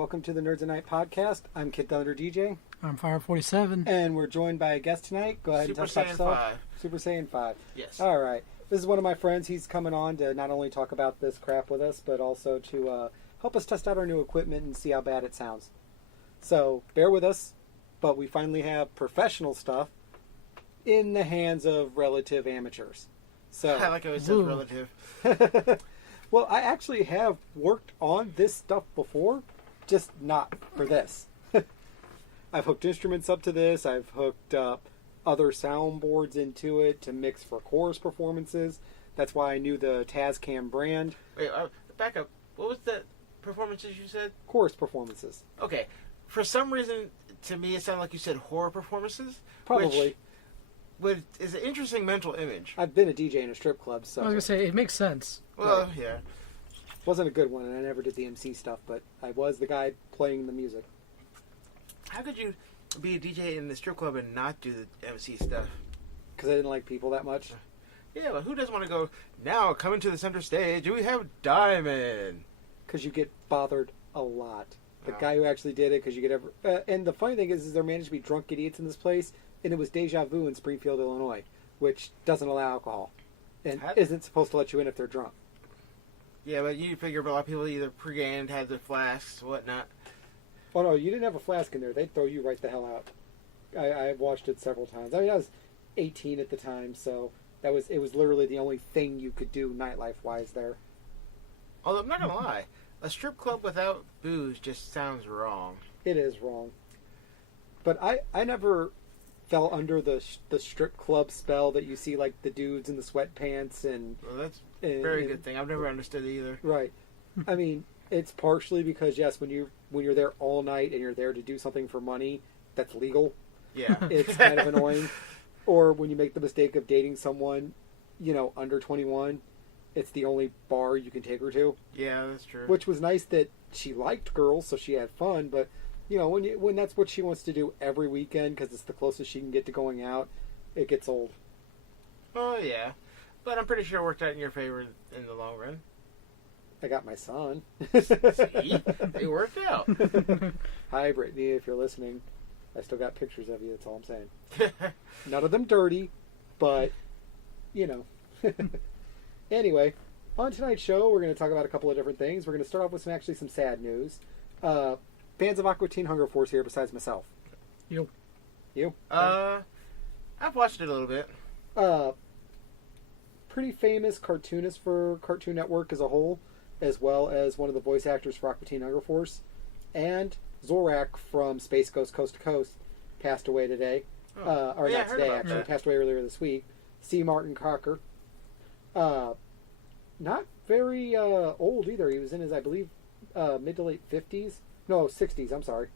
welcome to the Nerds and Nite podcast. I'm Kidthunderdj. I'm Fireheart47. And we're joined by a guest tonight. Go ahead and tell us yourself. Super Saiyan 5. Yes. All right. This is one of my friends. He's coming on to not only talk about this crap with us, but also to help us test out our new equipment and see how bad it sounds. So, bear with us, but we finally have professional stuff in the hands of relative amateurs. So, I like how it says relative. Well, I actually have worked on this stuff before, just not for this. I've hooked instruments up to this. I've hooked up other soundboards into it to mix for chorus performances. That's why I knew the Tascam brand. Wait, back up. What was the performances you said? Chorus performances. Okay. For some reason, to me, it sounded like you said horror performances. Probably. Which is an interesting mental image. I've been a DJ in a strip club, so... I was going to say, it makes sense. Well, right. Yeah. Wasn't a good one, and I never did the MC stuff, but I was the guy playing the music. How could you be a DJ in the strip club and not do the MC stuff? Because I didn't like people that much. Yeah, but who doesn't want to go, now coming to the center stage, we have Diamond? Because you get bothered a lot. The guy who actually did it, because you get and the funny thing is there managed to be drunk idiots in this place, and it was Deja Vu in Springfield, Illinois, which doesn't allow alcohol, and isn't supposed to let you in if they're drunk. Yeah, but you figure a lot of people either pre-gamed, had their flasks, whatnot. Oh no, you didn't have a flask in there. They'd throw you right the hell out. I watched it several times. I mean, I was 18 at the time, so it was literally the only thing you could do nightlife-wise there. Although, I'm not going to lie, a strip club without booze just sounds wrong. It is wrong. But I never fell under the strip club spell that you see, like, the dudes in the sweatpants and... Well, that's a very good thing. I've never understood it either. Right. I mean, it's partially because, yes, when you're there all night and you're there to do something for money that's legal, yeah, it's kind of annoying. Or when you make the mistake of dating someone, under 21, it's the only bar you can take her to. Yeah, that's true. Which was nice that she liked girls, so she had fun, but... when that's what she wants to do every weekend because it's the closest she can get to going out, it gets old. Oh, yeah. But I'm pretty sure it worked out in your favor in the long run. I got my son. See? It worked out. Hi, Brittany, if you're listening. I still got pictures of you, that's all I'm saying. None of them dirty, but, Anyway, on tonight's show, we're going to talk about a couple of different things. We're going to start off with some actually news. Fans of Aqua Teen Hunger Force here besides myself. You? I've watched it a little bit. Pretty famous cartoonist for Cartoon Network as a whole, as well as one of the voice actors for Aqua Teen Hunger Force. And Zorak from Space Ghost Coast to Coast passed away today. Not today, actually. That. Passed away earlier this week. C. Martin Croker. Not very old either. He was in his, I believe, mid to late 50s. No, 60s, I'm sorry.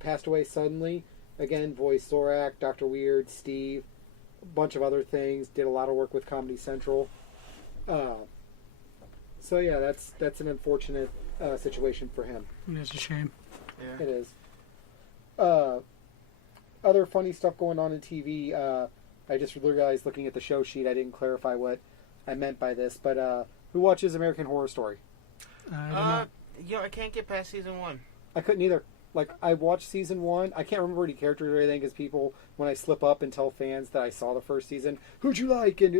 Passed away suddenly. Again, voiced Zorak, Dr. Weird, Steve, a bunch of other things. Did a lot of work with Comedy Central. That's an unfortunate situation for him. It's a shame. Yeah. It is. Other funny stuff going on in TV. I just realized looking at the show sheet, I didn't clarify what I meant by this, but who watches American Horror Story? I I can't get past season 1. I couldn't either. Like, I watched season 1. I can't remember any characters or anything because people, when I slip up and tell fans that I saw the first season, who'd you like? And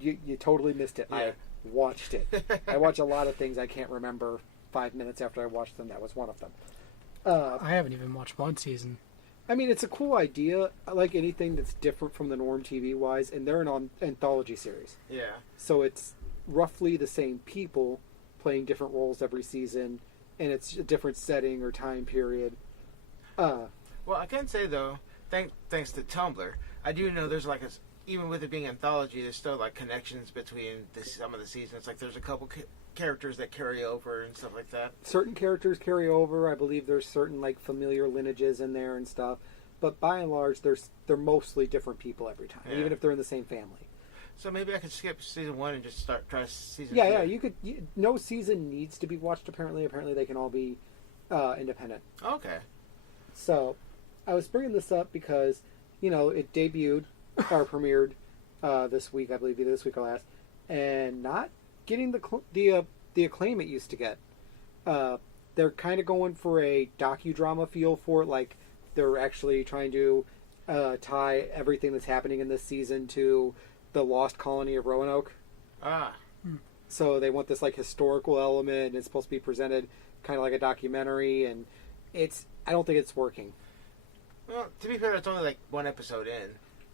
you totally missed it. Yeah. I watched it. I watch a lot of things I can't remember 5 minutes after I watched them. That was one of them. I haven't even watched one season. I mean, it's a cool idea. I like anything that's different from the norm TV-wise, and they're an anthology series. Yeah. So it's roughly the same people playing different roles every season, and it's a different setting or time period. Well, I can say, though, thanks to Tumblr, I do know there's even with it being anthology, there's still connections between some of the seasons. Like there's a couple characters that carry over and stuff like that. Certain characters carry over. I believe there's certain familiar lineages in there and stuff. But by and large, they're mostly different people every time, even if they're in the same family. So maybe I could skip season 1 and just try season 2. Yeah, you could. No season needs to be watched. Apparently, they can all be independent. Okay. So, I was bringing this up because it debuted or premiered this week, I believe, either this week or last, and not getting the acclaim it used to get. They're kind of going for a docudrama feel for it, like they're actually trying to tie everything that's happening in this season to the lost colony of Roanoke. Ah. So they want this like historical element, and it's supposed to be presented kind of like a documentary, and I don't think it's working. Well, to be fair, it's only like one episode in.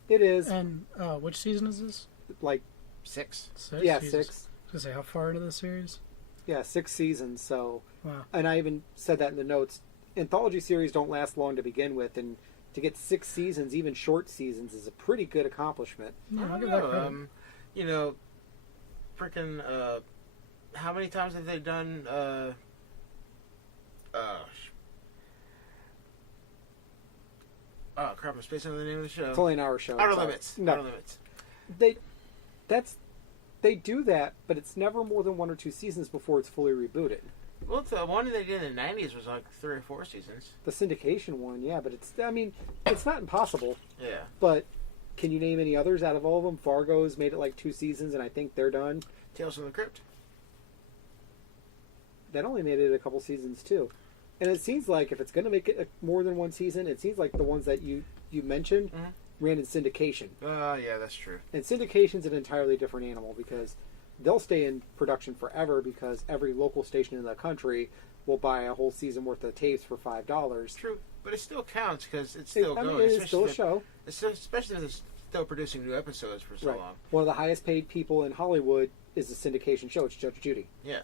It is. And which season is this? Like 6. 6? Yeah, Jesus. 6. I was going to say, how far into the series? Yeah, 6 seasons. So, wow. And I even said that in the notes. Anthology series don't last long to begin with, and to get 6 seasons, even short seasons, is a pretty good accomplishment. Yeah, I'll give know. that credit. You know, freaking, how many times have they done, oh crap, I'm spacing on the name of the show. It's only an hour show. Outer Limits. No. Outer Limits. They do that, but it's never more than 1 or 2 seasons before it's fully rebooted. Well, the one they did in the 90s was like 3 or 4 seasons. The syndication one, yeah, but it's not impossible. Yeah. But can you name any others out of all of them? Fargo's made it like 2 seasons, and I think they're done. Tales from the Crypt. That only made it a couple seasons too. And it seems like if it's going to make it more than 1 season, it seems like the ones that you mentioned ran in syndication. Yeah, that's true. And syndication's an entirely different animal because they'll stay in production forever because every local station in the country will buy a whole season worth of tapes for $5. True, but it still counts because it's still going. It is still a show. Especially if it's still producing new episodes for so long. One of the highest paid people in Hollywood is a syndication show. It's Judge Judy. Yeah.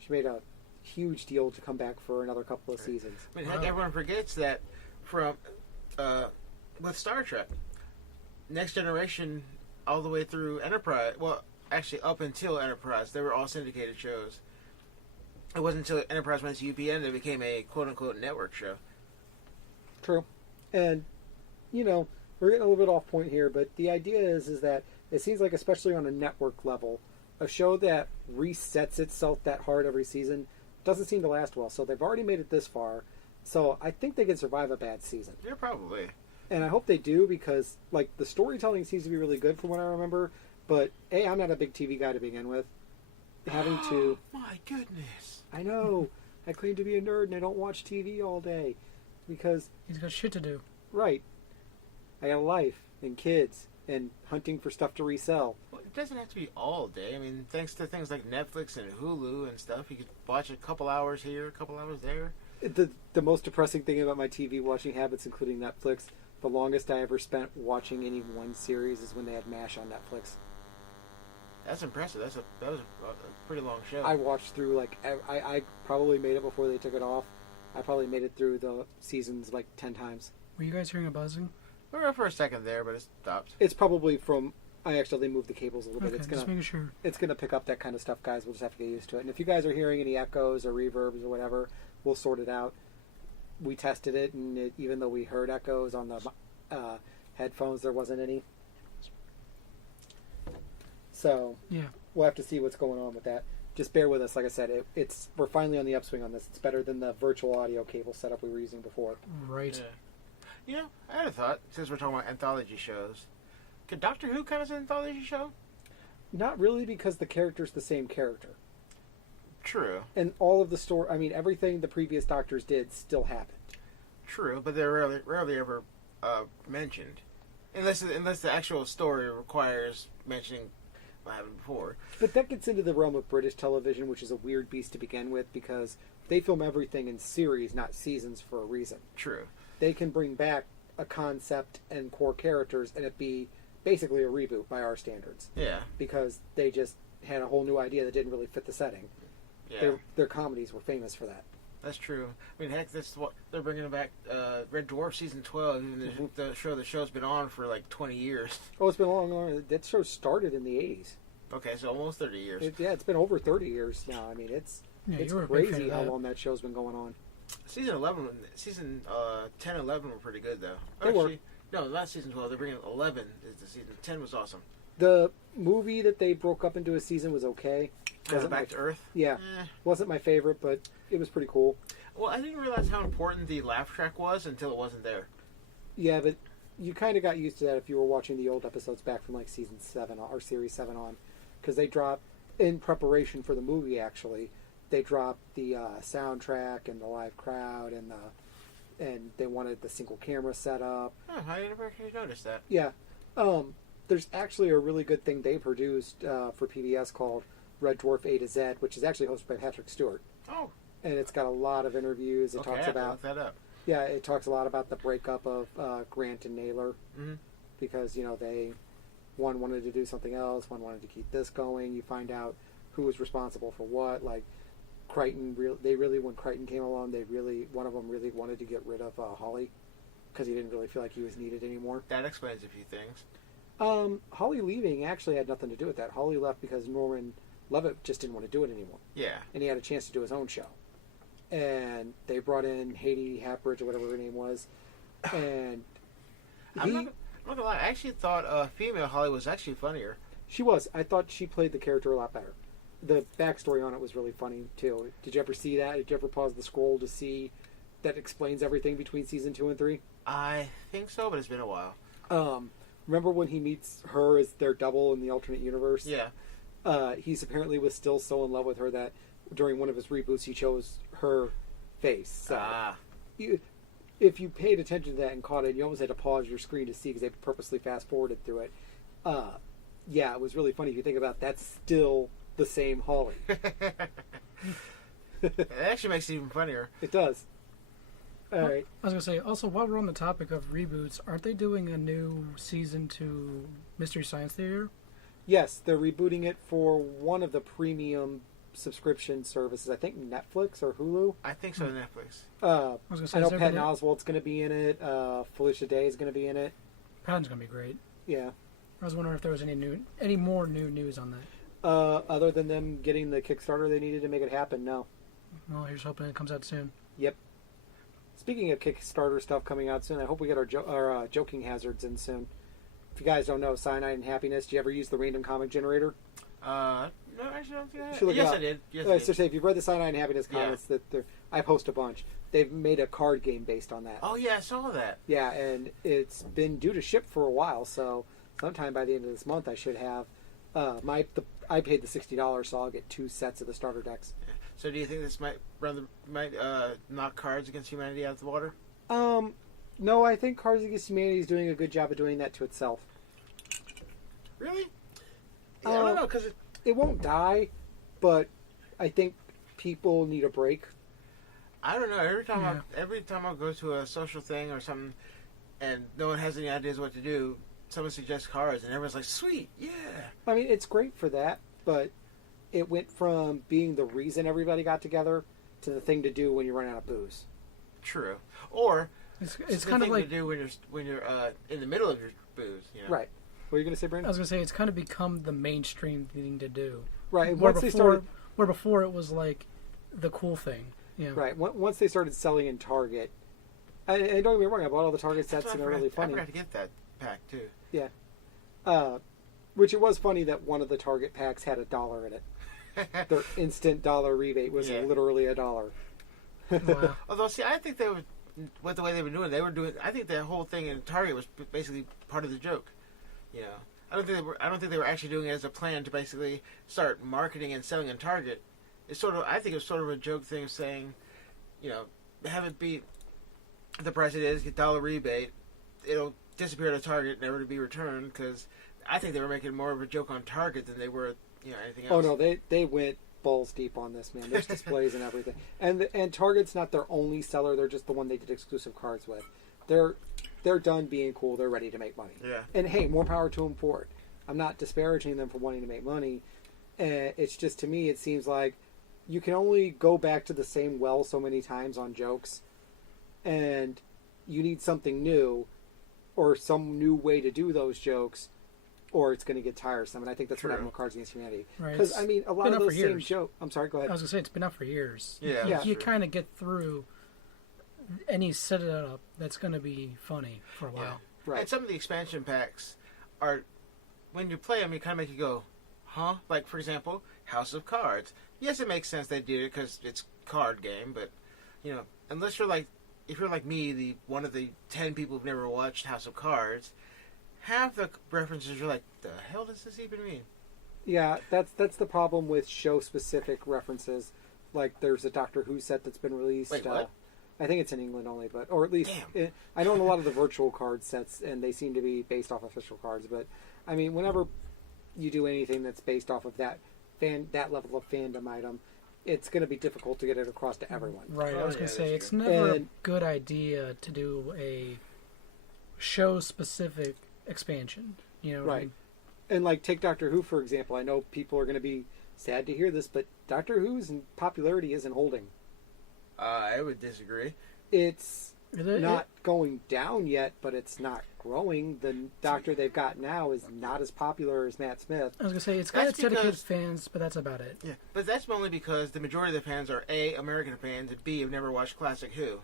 She made a huge deal to come back for another couple of seasons. I mean, heck, everyone forgets that from with Star Trek, Next Generation, all the way through Enterprise. Well, actually, up until Enterprise, they were all syndicated shows. It wasn't until Enterprise went to UPN that it became a quote-unquote network show. True. And, we're getting a little bit off point here, but the idea is that it seems like, especially on a network level, a show that resets itself that hard every season doesn't seem to last well. So they've already made it this far. So I think they can survive a bad season. Yeah, probably. And I hope they do because, the storytelling seems to be really good from what I remember. But, A, I'm not a big TV guy to begin with. Having to... My goodness. I know. I claim to be a nerd and I don't watch TV all day. Because... He's got shit to do. Right. I got a life and kids and hunting for stuff to resell. Well, it doesn't have to be all day. I mean, thanks to things like Netflix and Hulu and stuff, you could watch a couple hours here, a couple hours there. The most depressing thing about my TV watching habits, including Netflix, the longest I ever spent watching any one series is when they had MASH on Netflix. That's impressive. That was a pretty long show. I watched through, I probably made it before they took it off. I probably made it through the seasons 10 times. Were you guys hearing a buzzing? We were for a second there, but it stopped. It's probably from... I actually moved the cables a little bit. Okay, just making sure. It's going to pick up that kind of stuff, guys. We'll just have to get used to it. And if you guys are hearing any echoes or reverbs or whatever, we'll sort it out. We tested it, and even though we heard echoes on the headphones, there wasn't any. So yeah, we'll have to see what's going on with that. Just bear with us. Like I said, we're finally on the upswing on this. It's better than the virtual audio cable setup we were using before. Right. Yeah. I had a thought, since we're talking about anthology shows. Could Doctor Who count as an anthology show? Not really, because the character's the same character. True. And all of the story, everything the previous Doctors did still happened. True, but they're rarely ever mentioned. Unless the actual story requires mentioning what happened before. But that gets into the realm of British television, which is a weird beast to begin with, because they film everything in series, not seasons, for a reason. True. They can bring back a concept and core characters and it be basically a reboot by our standards. Yeah. Because they just had a whole new idea that didn't really fit the setting. Yeah. Their comedies were famous for that. That's true. I mean, heck, that's what they're bringing back. Red Dwarf season 12. Even the show's been on for 20 years. Oh, it's been long. That show started in the 80s. Okay, so almost 30 years. It's been over 30 years now. It's crazy how long that show's been going on. Season 10, 11 were pretty good though. They were. No, not season 12. They're bringing 11 is the season. 10 was awesome. The movie that they broke up into a season was okay. Back to Earth? Yeah. Wasn't my favorite, but it was pretty cool. Well, I didn't realize how important the laugh track was until it wasn't there. Yeah, but you kind of got used to that if you were watching the old episodes back from season 7 or series 7 on. Because they dropped, in preparation for the movie actually, they dropped the soundtrack and the live crowd and they wanted the single camera setup. Oh, I never actually noticed that. Yeah. There's actually a really good thing they produced for PBS called Red Dwarf A to Z, which is actually hosted by Patrick Stewart. Oh. And it's got a lot of interviews. It talks about look that up. Yeah, it talks a lot about the breakup of Grant and Naylor, because one wanted to do something else, one wanted to keep this going. You find out who was responsible for what. Like Crichton, when Crichton came along, one of them really wanted to get rid of Holly because he didn't really feel like he was needed anymore. That explains a few things. Holly leaving actually had nothing to do with that. Holly left because Norman Levitt just didn't want to do it anymore. Yeah. And he had a chance to do his own show. And they brought in Haiti Hatbridge or whatever her name was. And I'm not gonna lie, I actually thought female Holly was actually funnier. She was. I thought she played the character a lot better. The backstory on it was really funny, too. Did you ever see that? Did you ever pause the scroll to see that explains everything between season 2 and 3? I think so, but it's been a while. Remember when he meets her as their double in the alternate universe? Yeah. He's apparently was still so in love with her that during one of his reboots he chose her face. So if you paid attention to that and caught it, you almost had to pause your screen to see because they purposely fast forwarded through it. Yeah, it was really funny if you think about it, that's still the same Holly. It actually makes it even funnier. It does. All right. I was going to say, also, while we're on the topic of reboots, aren't they doing a new season to Mystery Science Theater? Yes, they're rebooting it for one of the premium subscription services. I think Netflix or Hulu. I think so, Netflix. I was gonna say, I know Patton Oswalt's going to be in it. Felicia Day is going to be in it. Patton's going to be great. Yeah. I was wondering if there was any more new news on that. Other than them getting the Kickstarter they needed to make it happen, no. Well, here's hoping it comes out soon. Yep. Speaking of Kickstarter stuff coming out soon, I hope we get our Joking Hazards in soon. If you guys don't know, Cyanide and Happiness, do you ever use the random comic generator? No, actually, I don't think I have. Yes, I did. Yes, I did. So say, if you've read the Cyanide and Happiness comics, I post a bunch. They've made a card game based on that. Oh, yeah, I saw that. Yeah, and it's been due to ship for a while, so sometime by the end of this month I should have... I paid the $60, so I'll get 2 sets of the starter decks. So do you think this might knock Cards Against Humanity out of the water? No, I think Cards Against Humanity is doing a good job of doing that to itself. Really? Yeah, I don't know, because it won't die, but I think people need a break. I don't know. Every time I go to a social thing or something, and no one has any ideas what to do, someone suggests Cards, and everyone's like, "Sweet, yeah." I mean, it's great for that, but it went from being the reason everybody got together to the thing to do when you run out of booze. True. Or it's kind of like to do when you're in the middle of your booze. You know? Right. What are you going to say, Brandon? I was going to say it's kind of become the mainstream thing to do. Right. Where before it was like the cool thing. Yeah. Right. Once they started selling in Target, and don't get me wrong, I bought all the Target sets and they're really funny. I forgot to get that pack too. Yeah. Which it was funny that one of the Target packs had $1 in it. Their instant dollar rebate was literally $1. Wow. Although, see, I think with the way they were doing, I think the whole thing in Target was basically part of the joke. You know, I don't think they were actually doing it as a plan to basically start marketing and selling in Target. I think it's sort of a joke thing of saying, you know, have it be the price it is, get $1 rebate, it'll disappear at a Target, never to be returned. Because I think they were making more of a joke on Target than they were, anything else. Oh no, they went balls deep on this, man. There's displays and everything, and Target's not their only seller; they're just the one they did exclusive cards with. They're done being cool. They're ready to make money. Yeah. And hey, more power to them for it. I'm not disparaging them for wanting to make money. It's just, to me, it seems like you can only go back to the same well so many times on jokes, and you need something new, or some new way to do those jokes, or it's going to get tiresome. And I think that's what happened with Cards Against Humanity. Because, I mean, a lot of those same jokes... I'm sorry, go ahead. I was going to say, it's been out for years. Yeah. You kind of get through any setup that's going to be funny for a while. Yeah. Right. And some of the expansion packs are, when you play them, you kind of make you go, huh? Like, for example, House of Cards. Yes, it makes sense they did it because it's card game, but, unless you're like, if you're like me, one of the 10 people who've never watched House of Cards, half the references you're like, the hell does this even mean? Yeah, that's the problem with show-specific references. Like, there's a Doctor Who set that's been released. Wait, what? I think it's in England only, or at least I know in a lot of the virtual card sets, and they seem to be based off official cards. But I mean, whenever you do anything that's based off of that level of fandom item, it's going to be difficult to get it across to everyone. Right. I was going to say it's never a good idea to do a show-specific expansion. You know, right? I mean? And like, take Doctor Who for example. I know people are going to be sad to hear this, but Doctor Who's popularity isn't holding. I would disagree. It's not going down yet, but it's not growing. The Doctor they've got now is not as popular as Matt Smith. I was going to say, it's got its dedicated fans, but that's about it. Yeah, but that's only because the majority of the fans are A, American fans, and B, have never watched Classic Who.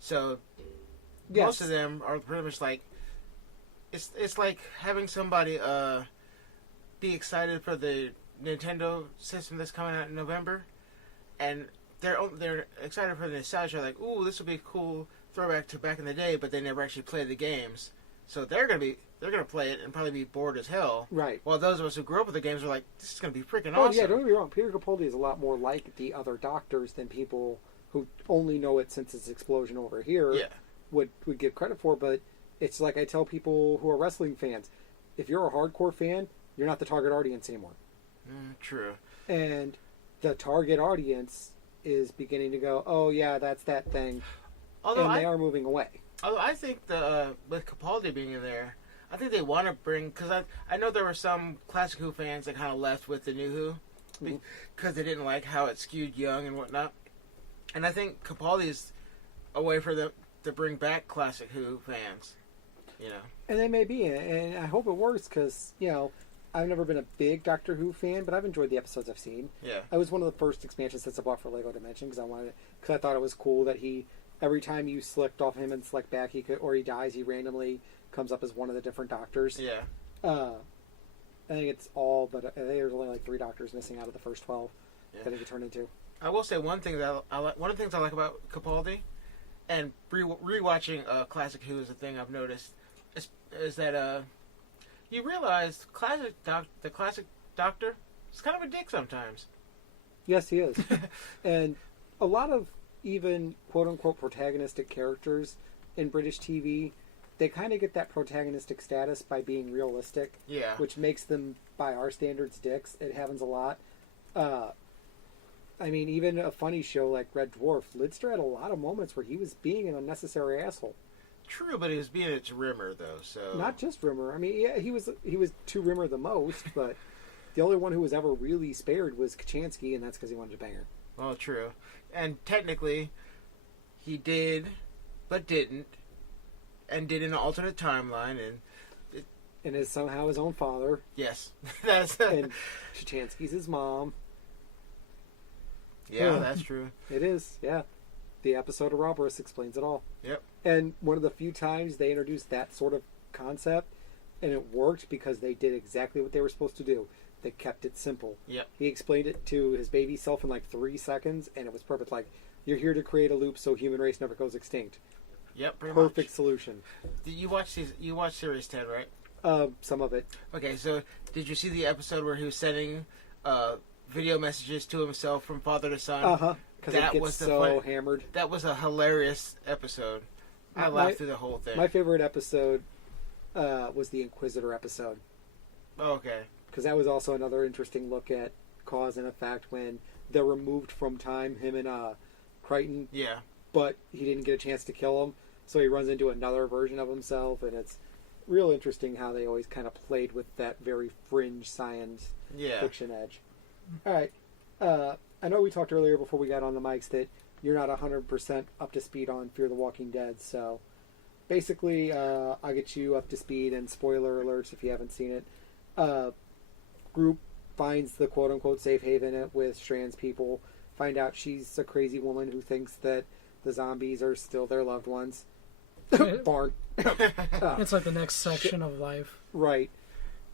So, most of them are pretty much like, it's like having somebody be excited for the Nintendo system that's coming out in November, and they're excited for the nostalgia, like, ooh, this will be a cool throwback to back in the day, but they never actually played the games, so they're gonna play it and probably be bored as hell. Right. While those of us who grew up with the games are like, this is gonna be freaking awesome. Oh yeah, don't get me wrong. Peter Capaldi is a lot more like the other Doctors than people who only know it since its explosion over here would give credit for. But it's like I tell people who are wrestling fans, if you're a hardcore fan, you're not the target audience anymore. True. And the target audience is beginning to go, oh yeah, that's that thing. And they are moving away. Although I think with Capaldi being in there, I think they want to bring, because I know there were some Classic Who fans that kind of left with the new Who because they didn't like how it skewed young and whatnot. And I think Capaldi is a way for them to bring back Classic Who fans, you know. And they may be, and I hope it works because, you know, I've never been a big Doctor Who fan, but I've enjoyed the episodes I've seen. Yeah. I was one of the first expansion sets I bought for Lego Dimension because I thought it was cool that every time you select off him and select back, he dies, he randomly comes up as one of the different Doctors. Yeah. I think it's all, but I think there's only like 3 Doctors missing out of the first 12 that he could turn into. I will say one thing that one of the things I like about Capaldi, and rewatching Classic Who is a thing I've noticed, is that you realize the classic Doctor is kind of a dick sometimes. Yes, he is. And a lot of even quote-unquote protagonistic characters in British TV, they kind of get that protagonistic status by being realistic. Yeah. Which makes them, by our standards, dicks. It happens a lot. I mean, even a funny show like Red Dwarf, Lidster had a lot of moments where he was being an unnecessary asshole. True, but he was being to Rimmer, though, so... Not just Rimmer. I mean, yeah, he was to Rimmer the most, but the only one who was ever really spared was Kachansky, and that's because he wanted to bang her. Well, true. And technically, he did, but didn't, and did in an alternate timeline, and is somehow his own father. Yes. And Kachansky's his mom. Yeah, that's true. It is, yeah. The episode of Roberus explains it all. Yep. And one of the few times they introduced that sort of concept, and it worked because they did exactly what they were supposed to do. They kept it simple. Yep. He explained it to his baby self in like 3 seconds, and it was perfect. Like, you're here to create a loop so human race never goes extinct. Yep, perfect solution. Did you watch Series 10, right? Some of it. Okay, so did you see the episode where he was sending video messages to himself from father to son? Uh-huh. Because it gets so hammered. That was a hilarious episode. I laughed through the whole thing. My favorite episode was the Inquisitor episode. Oh, okay. Because that was also another interesting look at cause and effect when they're removed from time, him and Crichton. Yeah. But he didn't get a chance to kill him, so he runs into another version of himself, and it's real interesting how they always kind of played with that very fringe science fiction edge. All right. I know we talked earlier before we got on the mics that you're not 100% up to speed on Fear the Walking Dead, so basically I'll get you up to speed, and spoiler alerts if you haven't seen it. Group finds the quote-unquote safe haven with Strand's people, find out she's a crazy woman who thinks that the zombies are still their loved ones. Barn. It's like the next section of life. Right.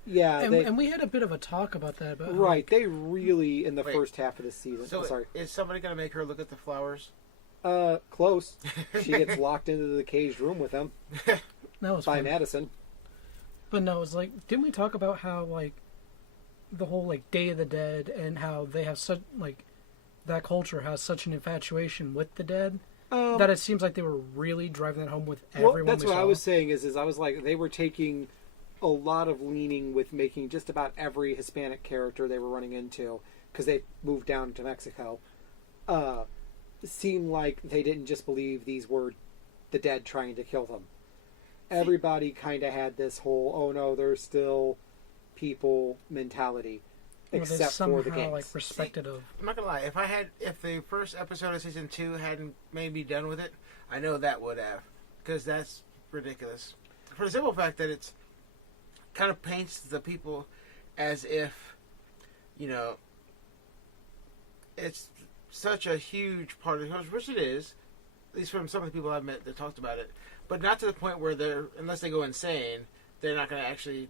Yeah. And we had a bit of a talk about that. Right. They really, in the first half of the season... So is somebody going to make her look at the flowers? Close. She gets locked into the caged room with them. That was by fun. Madison. But no, it was like... Didn't we talk about how, like, the whole, like, Day of the Dead and how they have such, like... that culture has such an infatuation with the dead that it seems like they were really driving that home with everyone. Well, that's what I was saying. Is I was like, they were taking a lot of leaning with making just about every Hispanic character they were running into, because they moved down to Mexico, seemed like they didn't just believe these were the dead trying to kill them. Everybody kind of had this whole, oh no, there's still people mentality, except for the gangs. Like respected of. I'm not gonna lie. If the first episode of season 2 hadn't made me done with it, I know that would have, because that's ridiculous. For the simple fact that it's kind of paints the people as if, it's such a huge part of the culture, which it is, at least from some of the people I've met that talked about it, but not to the point where unless they go insane, they're not going to actually,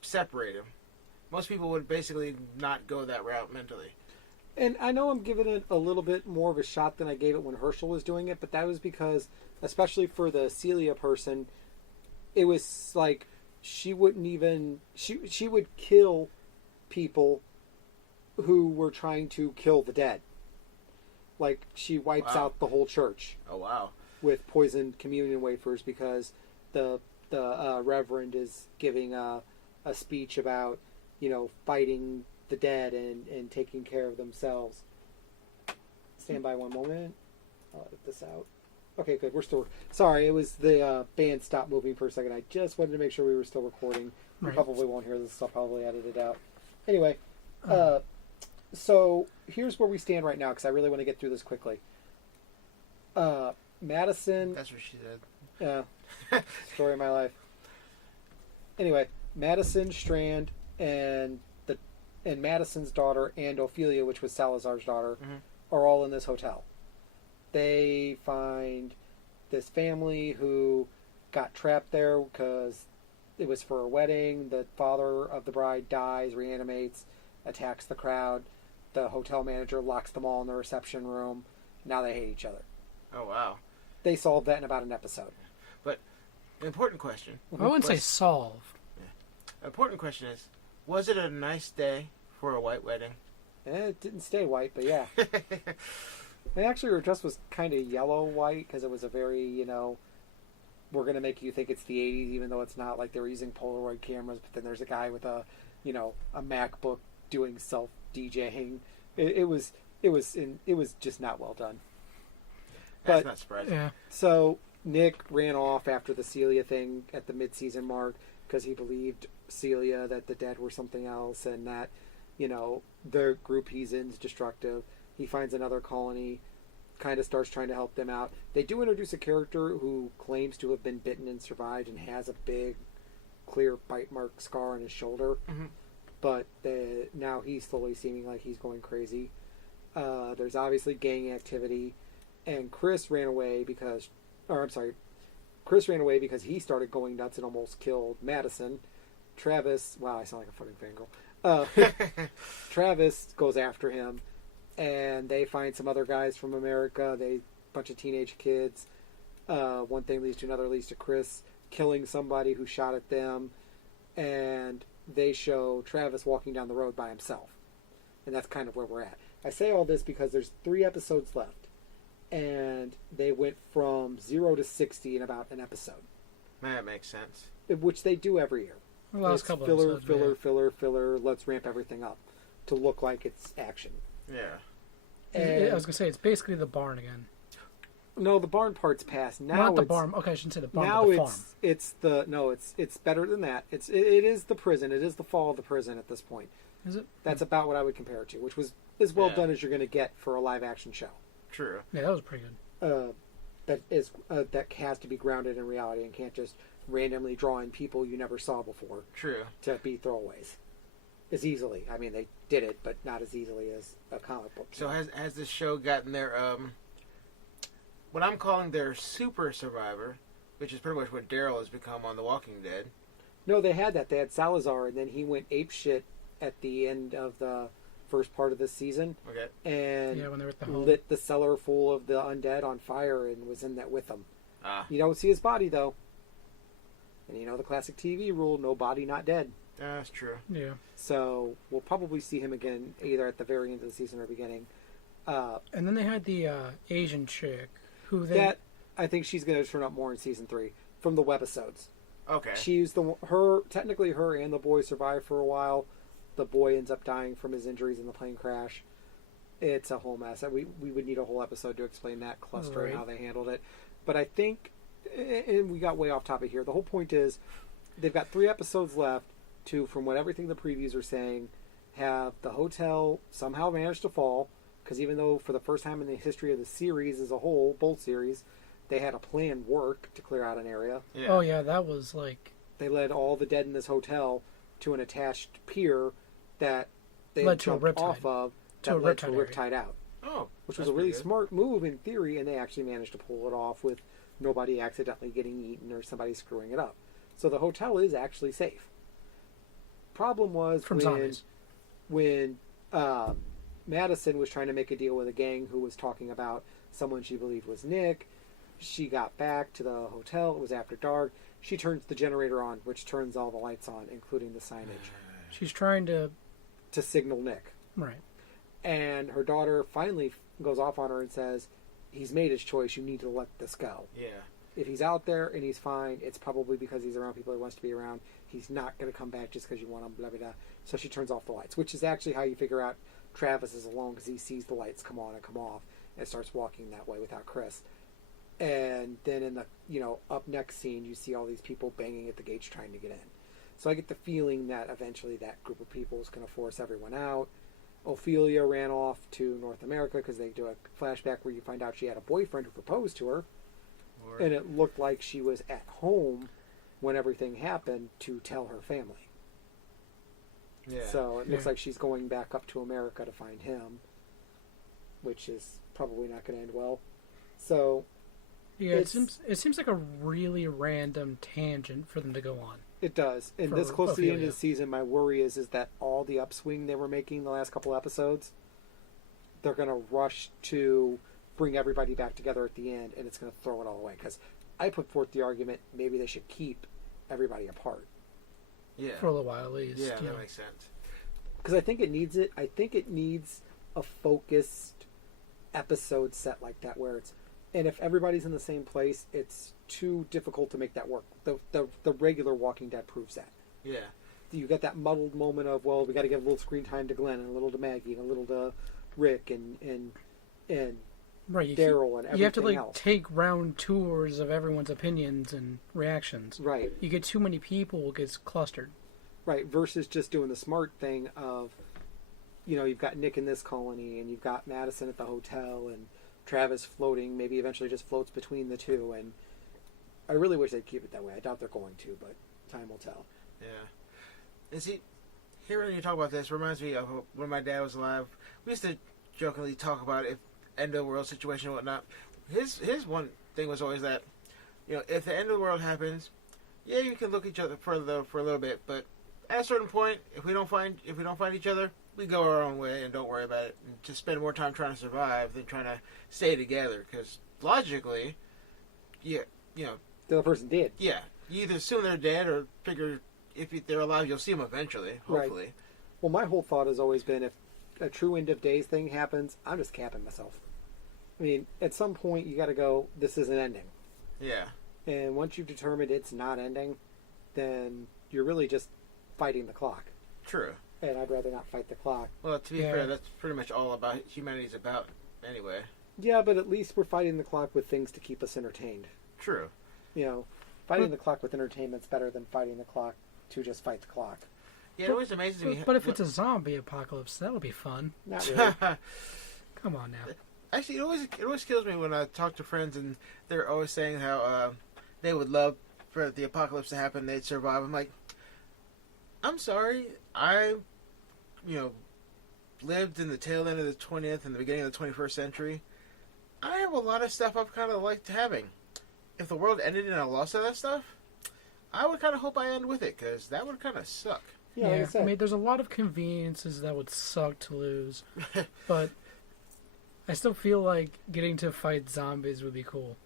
separate them. Most people would basically not go that route mentally. And I know I'm giving it a little bit more of a shot than I gave it when Herschel was doing it, but that was because, especially for the Celia person, it was like she wouldn't even... She would kill people who were trying to kill the dead. Like, she wipes out the whole church. Oh, wow. With poisoned communion wafers because the reverend is giving a speech about, fighting the dead and taking care of themselves. Stand by one moment. I'll edit this out. Okay, good. We're still... Sorry, it was the band stopped moving for a second. I just wanted to make sure we were still recording. You probably won't hear this stuff. Probably edited out. Anyway, so here's where we stand right now, because I really want to get through this quickly. Madison... That's what she said. Yeah. Story of my life. Anyway, Madison, Strand, and Madison's daughter, and Ophelia, which was Salazar's daughter, are all in this hotel. They find this family who got trapped there because it was for a wedding. The father of the bride dies, reanimates, attacks the crowd. The hotel manager locks them all in the reception room. Now they hate each other. Oh, wow. They solved that in about an episode. But an important question. I wouldn't say solved. An important question is, was it a nice day for a white wedding? It didn't stay white, but yeah. And actually, her dress was kind of yellow-white because it was a very, we're going to make you think it's the 80s, even though it's not. Like, they were using Polaroid cameras, but then there's a guy with a MacBook doing self-DJing. It was just not well done. That's not surprising. Yeah. So Nick ran off after the Celia thing at the mid-season mark because he believed Celia that the dead were something else and that, the group he's in is destructive. He finds another colony, kind of starts trying to help them out. They do introduce a character who claims to have been bitten and survived and has a big, clear bite mark scar on his shoulder. Mm-hmm. But now he's slowly seeming like he's going crazy. There's obviously gang activity. And Chris ran away because he started going nuts and almost killed Madison. Travis, wow, I sound like a fucking fangirl. Travis goes after him, and they find some other guys from America. Bunch of teenage kids. One thing leads to another, leads to Chris killing somebody who shot at them, and they show Travis walking down the road by himself. And that's kind of where we're at. I say all this because there's 3 episodes left. And they went from 0 to 60 in about an episode. That makes sense. Which they do every year. The last couple filler, episodes, filler. Let's ramp everything up to look like it's action. Yeah. And I was gonna say it's basically the barn again. No, the barn part's past. Now not the barn. Okay, I shouldn't say the barn. Now but the farm. It's better than that. It is the prison. It is the fall of the prison at this point. Is it? That's about what I would compare it to, which was as well done as you're going to get for a live action show. True. Yeah, that was pretty good. That has to be grounded in reality and can't just randomly draw in people you never saw before. True. To be throwaways. As easily. I mean, they did it, but not as easily as a comic book. So has this show gotten their what I'm calling their super survivor, which is pretty much what Daryl has become on The Walking Dead? No, they had that. They had Salazar, and then he went apeshit at the end of the first part of this season. Okay. And when they were at the lit the cellar full of the undead on fire and was in that with them. Ah. You don't see his body, though. And the classic TV rule, no body, not dead. That's true. Yeah. So we'll probably see him again either at the very end of the season or beginning. And then they had the Asian chick who they... That, I think she's going to turn up more in season 3 from the webisodes. Okay. She's technically her and the boy survived for a while. The boy ends up dying from his injuries in the plane crash. It's a whole mess. We would need a whole episode to explain that cluster and how they handled it. But I think, and we got way off topic here, the whole point is they've got 3 episodes left to, from what everything the previews are saying, have the hotel somehow manage to fall. Because even though for the first time in the history of the series as a whole, both series, they had a plan work to clear out an area. Yeah. Oh yeah, that was like... They led all the dead in this hotel to an attached pier that they led jumped off of that led to a riptide out. Oh, which was a really smart move in theory, and they actually managed to pull it off with nobody accidentally getting eaten or somebody screwing it up. So the hotel is actually safe. Problem was from zombies. When Madison was trying to make a deal with a gang who was talking about someone she believed was Nick. She got back to the hotel. It was after dark. She turns the generator on, which turns all the lights on, including the signage. She's trying to signal Nick. Right. And her daughter finally goes off on her and says, he's made his choice. You need to let this go. Yeah. If he's out there and he's fine, it's probably because he's around people he wants to be around. He's not going to come back just because you want him, blah, blah, blah. So she turns off the lights, which is actually how you figure out Travis is alone, because he sees the lights come on and come off and starts walking that way without Chris. And then in the, up next scene, you see all these people banging at the gates trying to get in. So I get the feeling that eventually that group of people is going to force everyone out. Ophelia ran off to North America because they do a flashback where you find out she had a boyfriend who proposed to her. And it looked like she was at home when everything happened to tell her family. Yeah. So it looks like she's going back up to America to find him, which is probably not going to end well. So yeah, it seems like a really random tangent for them to go on. It does. And this close to the end of the season, my worry is that all the upswing they were making the last couple episodes, they're going to rush to bring everybody back together at the end, and it's going to throw it all away. Because I put forth the argument maybe they should keep everybody apart. Yeah. For a little while at least. Yeah, that makes sense. Because I think it needs it. I think it needs a focused episode set like that where it's... And if everybody's in the same place, it's too difficult to make that work. The regular Walking Dead proves that. Yeah. You get that muddled moment of, well, we got to give a little screen time to Glenn and a little to Maggie and a little to Rick and right, Daryl and everything else. You have to take round tours of everyone's opinions and reactions. Right. You get too many people, it gets clustered. Right, versus just doing the smart thing of, you've got Nick in this colony and you've got Madison at the hotel and Travis floating, maybe eventually just floats between the two. And I really wish they'd keep it that way. I doubt they're going to, but time will tell. Yeah. And see, hearing you talk about this reminds me of when my dad was alive. We used to jokingly talk about if end of the world situation and whatnot. His one thing was always that, if the end of the world happens, yeah, you can look at each other for a little bit, but at a certain point, if we don't find each other, we go our own way and don't worry about it. And just spend more time trying to survive than trying to stay together. Because logically, the other person did. Yeah, you either assume they're dead or figure if they're alive, you'll see them eventually. Hopefully. Right. Well, my whole thought has always been if a true end of days thing happens, I'm just capping myself. I mean, at some point you got to go, this isn't ending. Yeah. And once you've determined it's not ending, then you're really just fighting the clock. True. And I'd rather not fight the clock. Well, to be fair, that's pretty much all about humanity's about anyway. Yeah, but at least we're fighting the clock with things to keep us entertained. True. Fighting the clock with entertainment's better than fighting the clock to just fight the clock. Yeah, it always amazes me. But if it's a zombie apocalypse, that'll be fun. Not really. Come on now. Actually, it always kills me when I talk to friends and they're always saying how they would love for the apocalypse to happen, they'd survive. I'm like, I'm sorry, I lived in the tail end of the 20th and the beginning of the 21st century. I have a lot of stuff I've kind of liked having. If the world ended and I lost all that stuff, I would kind of hope I end with it, because that would kind of suck. Yeah, like I mean, there's a lot of conveniences that would suck to lose, but I still feel like getting to fight zombies would be cool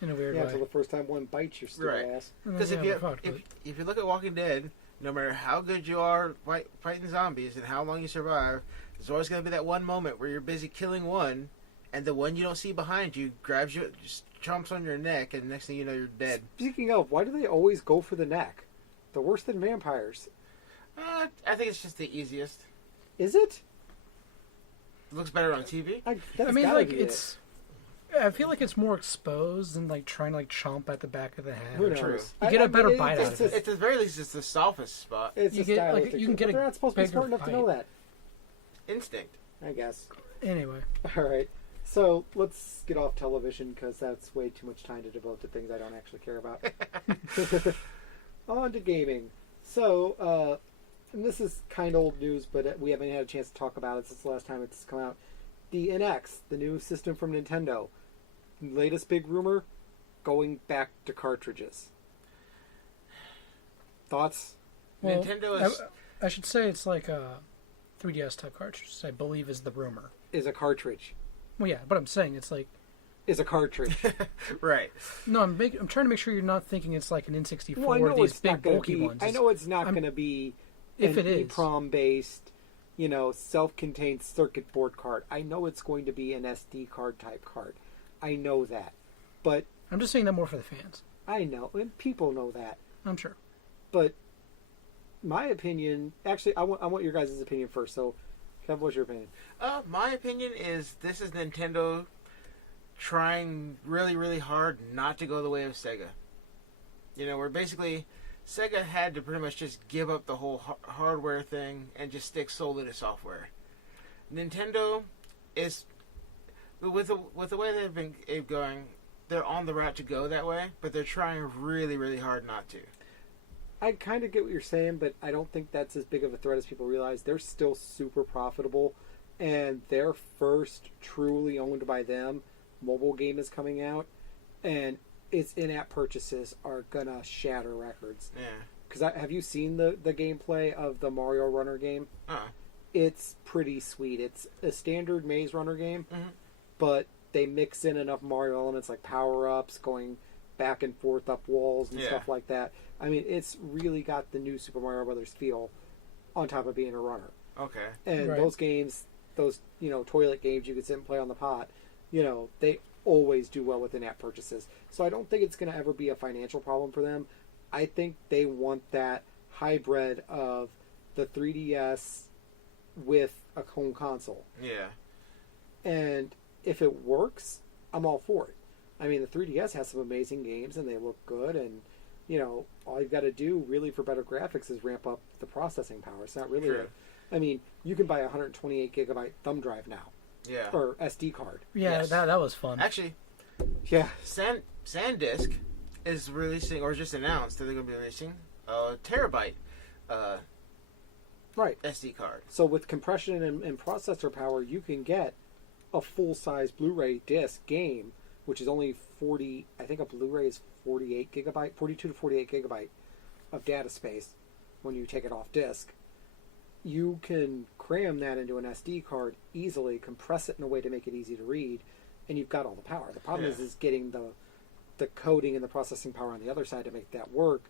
in a weird way. Yeah, until the first time one bites your stupid ass. Because if you look at Walking Dead, no matter how good you are fighting zombies and how long you survive, there's always going to be that one moment where you're busy killing one, and the one you don't see behind you grabs you, just chomps on your neck, and next thing you know, you're dead. Speaking of, why do they always go for the neck? They're worse than vampires. I think it's just the easiest. Is it? It looks better on TV. I mean, like, it's... I feel like it's more exposed than, like, trying to, like, chomp at the back of the head. Who knows? True. You get a better bite out of it. At the very least, it's the softest spot. It's You a get, like, stylistic you can thing, get but a they're not supposed to be smart bigger enough to know that. Instinct. I guess. Anyway. All right. So let's get off television because that's way too much time to devote to things I don't actually care about. On to gaming. So, and this is kind of old news, but we haven't had a chance to talk about it since the last time it's come out. The NX, the new system from Nintendo. Latest big rumor, going back to cartridges. Thoughts? Well, Nintendo is... I should say it's like a 3DS type cartridge, I believe is the rumor. Is a cartridge. Well, yeah, but I'm saying it's like... Is a cartridge. Right. No, I'm trying to make sure you're not thinking it's like an N64 Well, I or know these it's big not going to bulky be. ones. I know it's not going to be if an it is. EEPROM based, self-contained circuit board card. I know it's going to be an SD card type card. I know that, but I'm just saying that more for the fans. I know, and people know that. I'm sure. But my opinion, actually, I want your guys' opinion first. So, Kev, what's your opinion? My opinion is this is Nintendo trying really, really hard not to go the way of Sega. Where basically Sega had to pretty much just give up the whole hardware thing and just stick solely to software. Nintendo is, with the way they've been going, they're on the route to go that way, but they're trying really, really hard not to. I kind of get what you're saying, but I don't think that's as big of a threat as people realize. They're still super profitable, and their first truly owned by them mobile game is coming out, and its in-app purchases are gonna shatter records. Yeah. Because have you seen the gameplay of the Mario Runner game? It's pretty sweet. It's a standard Maze Runner game, but they mix in enough Mario elements like power-ups, going back and forth up walls and stuff like that. I mean, it's really got the new Super Mario Brothers feel on top of being a runner. Okay. And Right. those games, those, toilet games you could sit and play on the pot, they always do well with in-app purchases. So I don't think it's going to ever be a financial problem for them. I think they want that hybrid of the 3DS with a home console. Yeah. And if it works, I'm all for it. I mean, the 3DS has some amazing games and they look good, and all you've got to do really for better graphics is ramp up the processing power. It's not really True. I mean, you can buy a 128 gigabyte thumb drive now. Yeah. Or SD card. Yeah, Yes. that was fun. Actually, Yeah. SanDisk is releasing, or just announced that they're going to be releasing a terabyte Right. SD card. So with compression and processor power, you can get a full-size Blu-ray disc game, which is only 40, I think a Blu-ray is 42 to 48 gigabyte of data space when you take it off disc. You can cram that into an SD card easily, compress it in a way to make it easy to read, and you've got all the power. The problem is getting the coding and the processing power on the other side to make that work,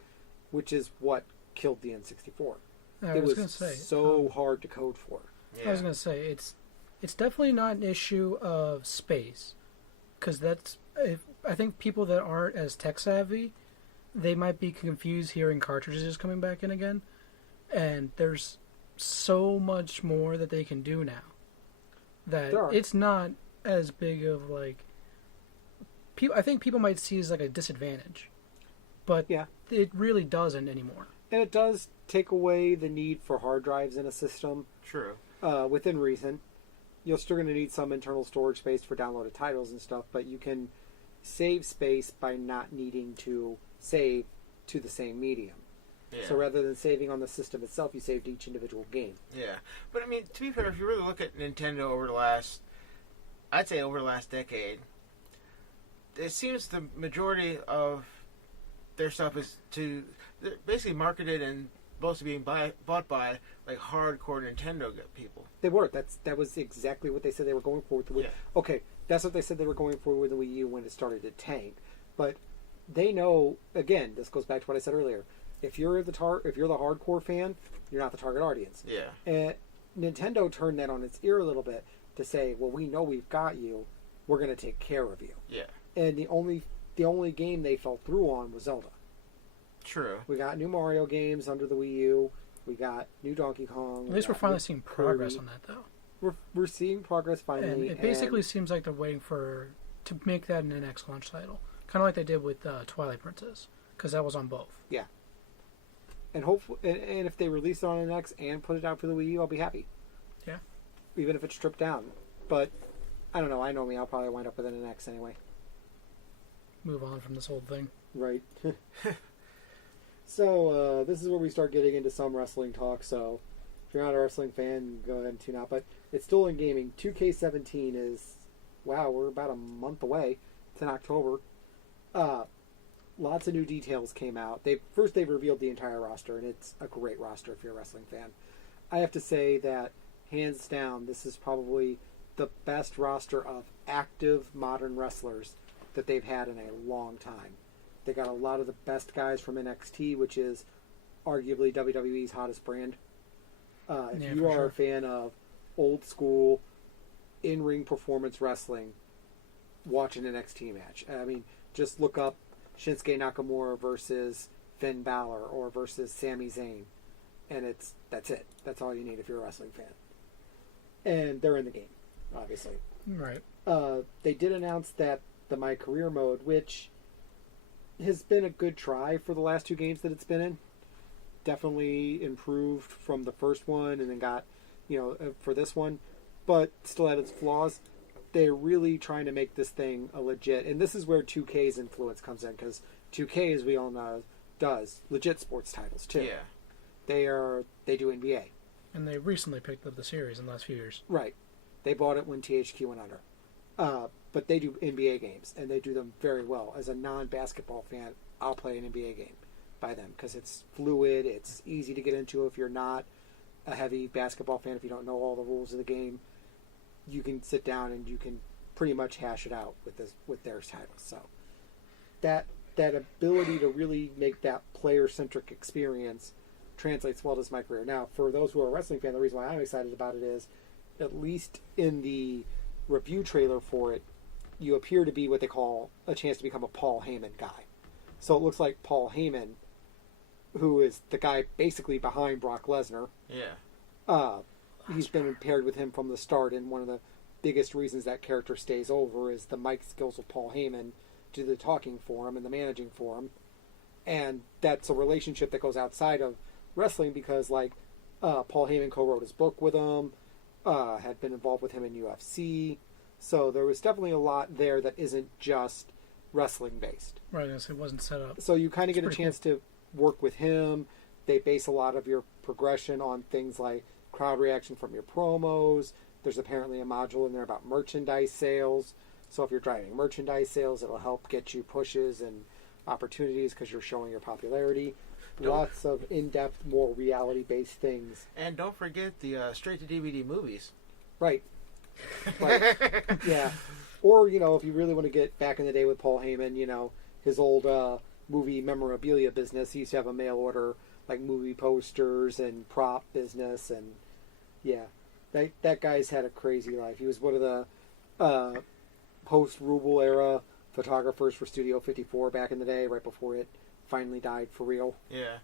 which is what killed the N64. I It was was going to say so hard to code for. Yeah. I was going to say it's definitely not an issue of space, because I think people that aren't as tech savvy, they might be confused hearing cartridges coming back in again, and there's so much more that they can do now that it's not as big of like people. I think people might see it as like a disadvantage, but it really doesn't anymore. And it does take away the need for hard drives in a system. True. Within reason. You're still going to need some internal storage space for downloaded titles and stuff, but you can save space by not needing to save to the same medium. Yeah. So rather than saving on the system itself, you saved each individual game. Yeah. But I mean, to be fair, if you really look at Nintendo over the last decade, it seems the majority of their stuff is they're basically marketed and supposed to be bought by like hardcore Nintendo people. They were. That was exactly what they said they were going for. Okay, that's what they said they were going for with the Wii U when it started to tank. But they know, again, this goes back to what I said earlier, if you're the hardcore fan, you're not the target audience. Yeah. And Nintendo turned that on its ear a little bit to say, well, we know we've got you. We're going to take care of you. Yeah. And the only game they fell through on was Zelda. True. We got new Mario games under the Wii U. We got new Donkey Kong. At least we're finally seeing progress on that, though. We're seeing progress finally. And it basically seems like they're waiting to make that an NX launch title, kind of like they did with Twilight Princess, because that was on both. Yeah. And hopefully, and if they release it on NX and put it out for the Wii U, I'll be happy. Yeah. Even if it's stripped down, but I don't know. I know me. I'll probably wind up with an NX anyway. Move on from this whole thing. Right. So, this is where we start getting into some wrestling talk. So, if you're not a wrestling fan, go ahead and tune out. But it's still in gaming. 2K17 is, wow, we're about a month away. It's in October. Lots of new details came out. They've revealed the entire roster, and it's a great roster if you're a wrestling fan. I have to say that, hands down, this is probably the best roster of active modern wrestlers that they've had in a long time. They got a lot of the best guys from NXT, which is arguably WWE's hottest brand. If you are a fan of old school, in-ring performance wrestling, watch an NXT match. I mean, just look up Shinsuke Nakamura versus Finn Balor or versus Sami Zayn, and that's it. That's all you need if you're a wrestling fan. And they're in the game, obviously. Right. They did announce that the My Career mode, which has been a good try for the last two games that it's been in. Definitely improved from the first one and then got, for this one, but still had its flaws. They're really trying to make this thing a legit, and this is where 2K's influence comes in, because 2K, as we all know, does legit sports titles too. Yeah. They do NBA. And they recently picked up the series in the last few years. Right. They bought it when THQ went under. But they do NBA games, and they do them very well. As a non-basketball fan, I'll play an NBA game by them because it's fluid, it's easy to get into if you're not a heavy basketball fan, if you don't know all the rules of the game. You can sit down and you can pretty much hash it out with their titles. So that ability to really make that player-centric experience translates well to My Career. Now, for those who are a wrestling fan, the reason why I'm excited about it is, at least in the review trailer for it, you appear to be what they call a chance to become a Paul Heyman guy. So it looks like Paul Heyman, who is the guy basically behind Brock Lesnar. Yeah. He's been paired with him from the start, and one of the biggest reasons that character stays over is the mic skills of Paul Heyman, do the talking for him and the managing for him. And that's a relationship that goes outside of wrestling because, Paul Heyman co-wrote his book with him, had been involved with him in UFC. So there was definitely a lot there that isn't just wrestling based. Right, it wasn't set up. So you kind of get a chance to work with him. They base a lot of your progression on things like crowd reaction from your promos. There's apparently a module in there about merchandise sales. So if you're driving merchandise sales, it'll help get you pushes and opportunities because you're showing your popularity. Lots of in-depth, more reality-based things. And don't forget the straight-to-DVD movies. Right. Yeah. Or, if you really want to get back in the day with Paul Heyman, his old movie memorabilia business, he used to have a mail order, movie posters and prop business, and yeah. That guy's had a crazy life. He was one of the post-Ruble era photographers for Studio 54 back in the day, right before it finally died for real. Yeah.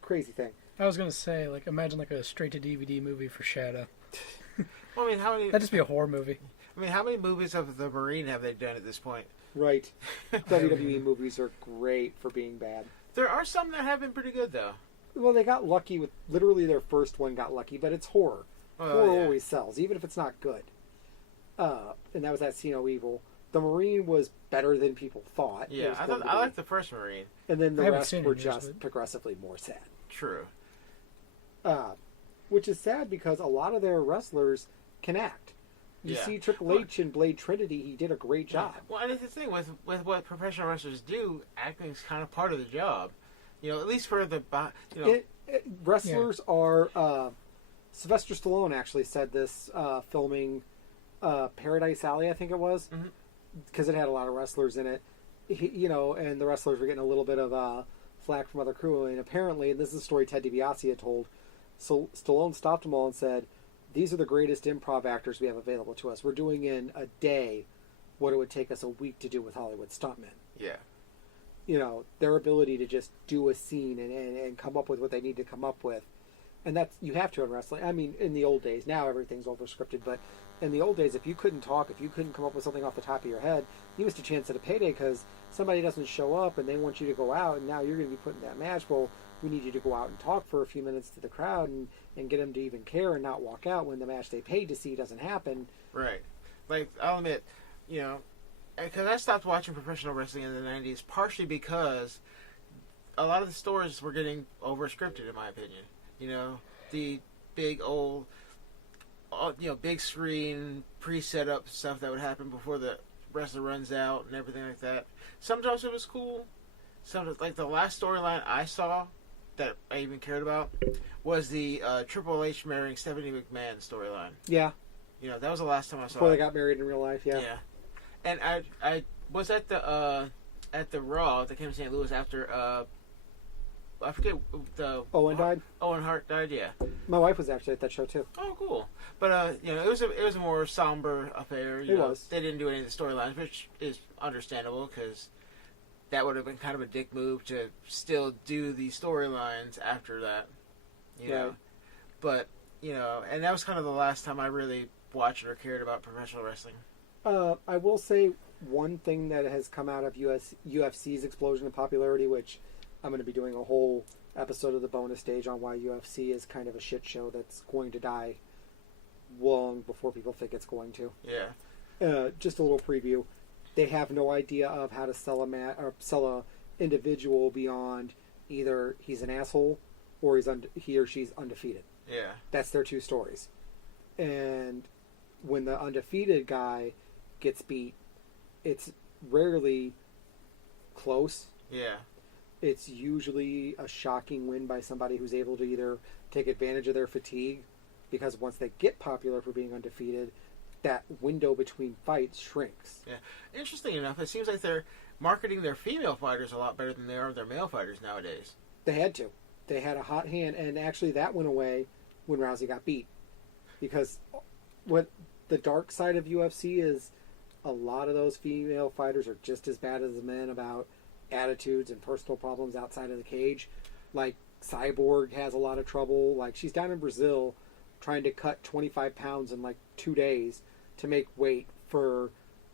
Crazy thing. I was going to say, imagine a straight-to-DVD movie for Shadow. Well, how many... That'd just be a horror movie. How many movies of the Marine have they done at this point? Right. WWE movies are great for being bad. There are some that have been pretty good, though. Well, they got lucky with... Literally, their first one got lucky, but it's horror. Horror always sells, even if it's not good. And that was that See No Evil. The Marine was better than people thought. Yeah, I liked the first Marine. And then the rest were just progressively more sad. True. Which is sad because a lot of their wrestlers can act. You see Triple H in Blade Trinity, he did a great job. Well, and it's the thing with what professional wrestlers do, acting is kind of part of the job. At least for the... Wrestlers are... Sylvester Stallone actually said this filming Paradise Alley, I think it was, because it had a lot of wrestlers in it. And the wrestlers were getting a little bit of flack from other crew, and apparently, and this is a story Ted DiBiase had told, so Stallone stopped them all and said, "These are the greatest improv actors we have available to us. We're doing in a day what it would take us a week to do with Hollywood stuntmen." Yeah. You know, their ability to just do a scene and come up with what they need to come up with. And that's, you have to in wrestling. I mean, in the old days, now everything's over-scripted, but in the old days, if you couldn't talk, if you couldn't come up with something off the top of your head, you missed a chance at a payday because somebody doesn't show up and they want you to go out, and now you're going to be put in that match. Well, we need you to go out and talk for a few minutes to the crowd and get them to even care and not walk out when the match they paid to see doesn't happen. Right. Like, I'll admit, you know, because I stopped watching professional wrestling in the 90s partially because a lot of the stories were getting over-scripted, in my opinion. You know, the big old, you know, big screen, pre-set up stuff that would happen before the wrestler runs out and everything like that. Sometimes it was cool. Sometimes, like the last storyline I saw that I even cared about was the Triple H marrying Stephanie McMahon storyline. Yeah. You know, that was the last time I saw Before it. they got married in real life, yeah. Yeah. And I was at the Raw that came to St. Louis after I forget the Owen died. Owen Hart died, yeah. My wife was actually at that show too. Oh, cool. But you know, it was a more somber affair. You know, was. They didn't do any of the storylines, which is understandable because that would have been kind of a dick move to still do the storylines after that. You know, but you know, and that was kind of the last time I really watched or cared about professional wrestling. I will say one thing that has come out of UFC's explosion in popularity, which I'm going to be doing a whole episode of the bonus stage on why UFC is kind of a shit show that's going to die long before people think it's going to. Yeah. Just a little preview. They have no idea of how to sell a individual beyond either he's an asshole or he or she's undefeated. Yeah. That's their two stories. And when the undefeated guy gets beat, it's rarely close. Yeah. It's usually a shocking win by somebody who's able to either take advantage of their fatigue, because once they get popular for being undefeated, that window between fights shrinks. Yeah. Interesting enough, it seems like they're marketing their female fighters a lot better than they are their male fighters nowadays. They had to. They had a hot hand, and actually that went away when Rousey got beat. Because what the dark side of UFC is, a lot of those female fighters are just as bad as the men about attitudes and personal problems outside of the cage. Like Cyborg has a lot of trouble. Like, she's down in Brazil trying to cut 25 pounds in like 2 days to make weight for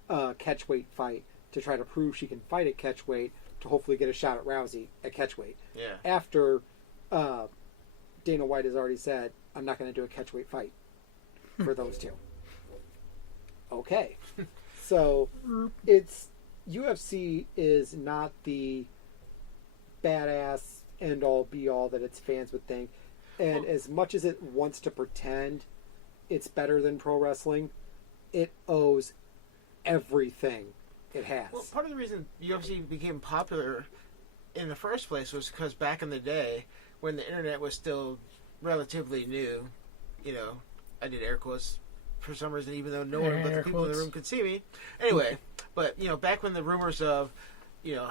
a catchweight fight, to try to prove she can fight at catchweight to hopefully get a shot at Rousey at catchweight. Yeah. After Dana White has already said, I'm not going to do a catchweight fight for those two. Okay. So it's UFC is not the badass end all be all that its fans would think. And as much as it wants to pretend it's better than pro wrestling, it owes everything it has. Well, part of the reason UFC became popular in the first place was because back in the day, when the internet was still relatively new, you know, I did air quotes for some reason, even though no one but the people in the room could see me. Anyway, but, you know, back when the rumors of, you know,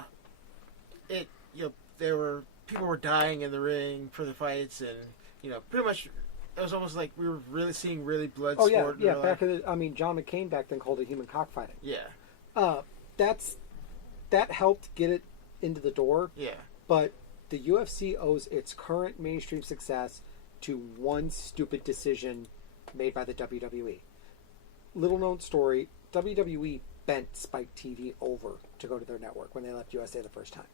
people were dying in the ring for the fights, and, you know, pretty much it was almost like we were really seeing really blood sport. Oh, yeah. Back in John McCain back then called it human cockfighting. Yeah. That helped get it into the door. Yeah. But the UFC owes its current mainstream success to one stupid decision made by the WWE. Little known story, WWE bent Spike TV over to go to their network when they left USA the first time.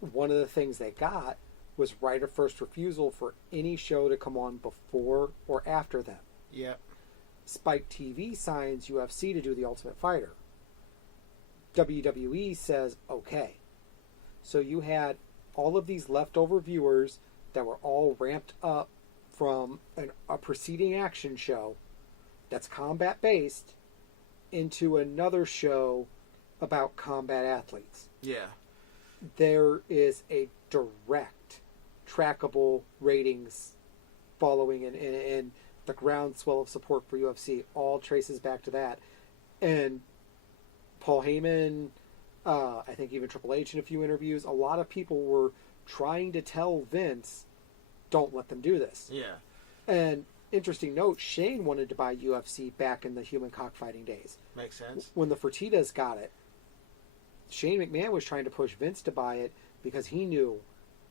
One of the things they got was right of first refusal for any show to come on before or after them. Yeah. Spike TV signs UFC to do The Ultimate Fighter. WWE says, okay. So you had all of these leftover viewers that were all ramped up from a preceding action show that's combat-based into another show about combat athletes. Yeah. There is a direct, trackable ratings following, and the groundswell of support for UFC all traces back to that. And Paul Heyman, I think even Triple H in a few interviews, a lot of people were trying to tell Vince, don't let them do this. Yeah. And interesting note, Shane wanted to buy UFC back in the human cockfighting days. Makes sense. When the Fertittas got it, Shane McMahon was trying to push Vince to buy it because he knew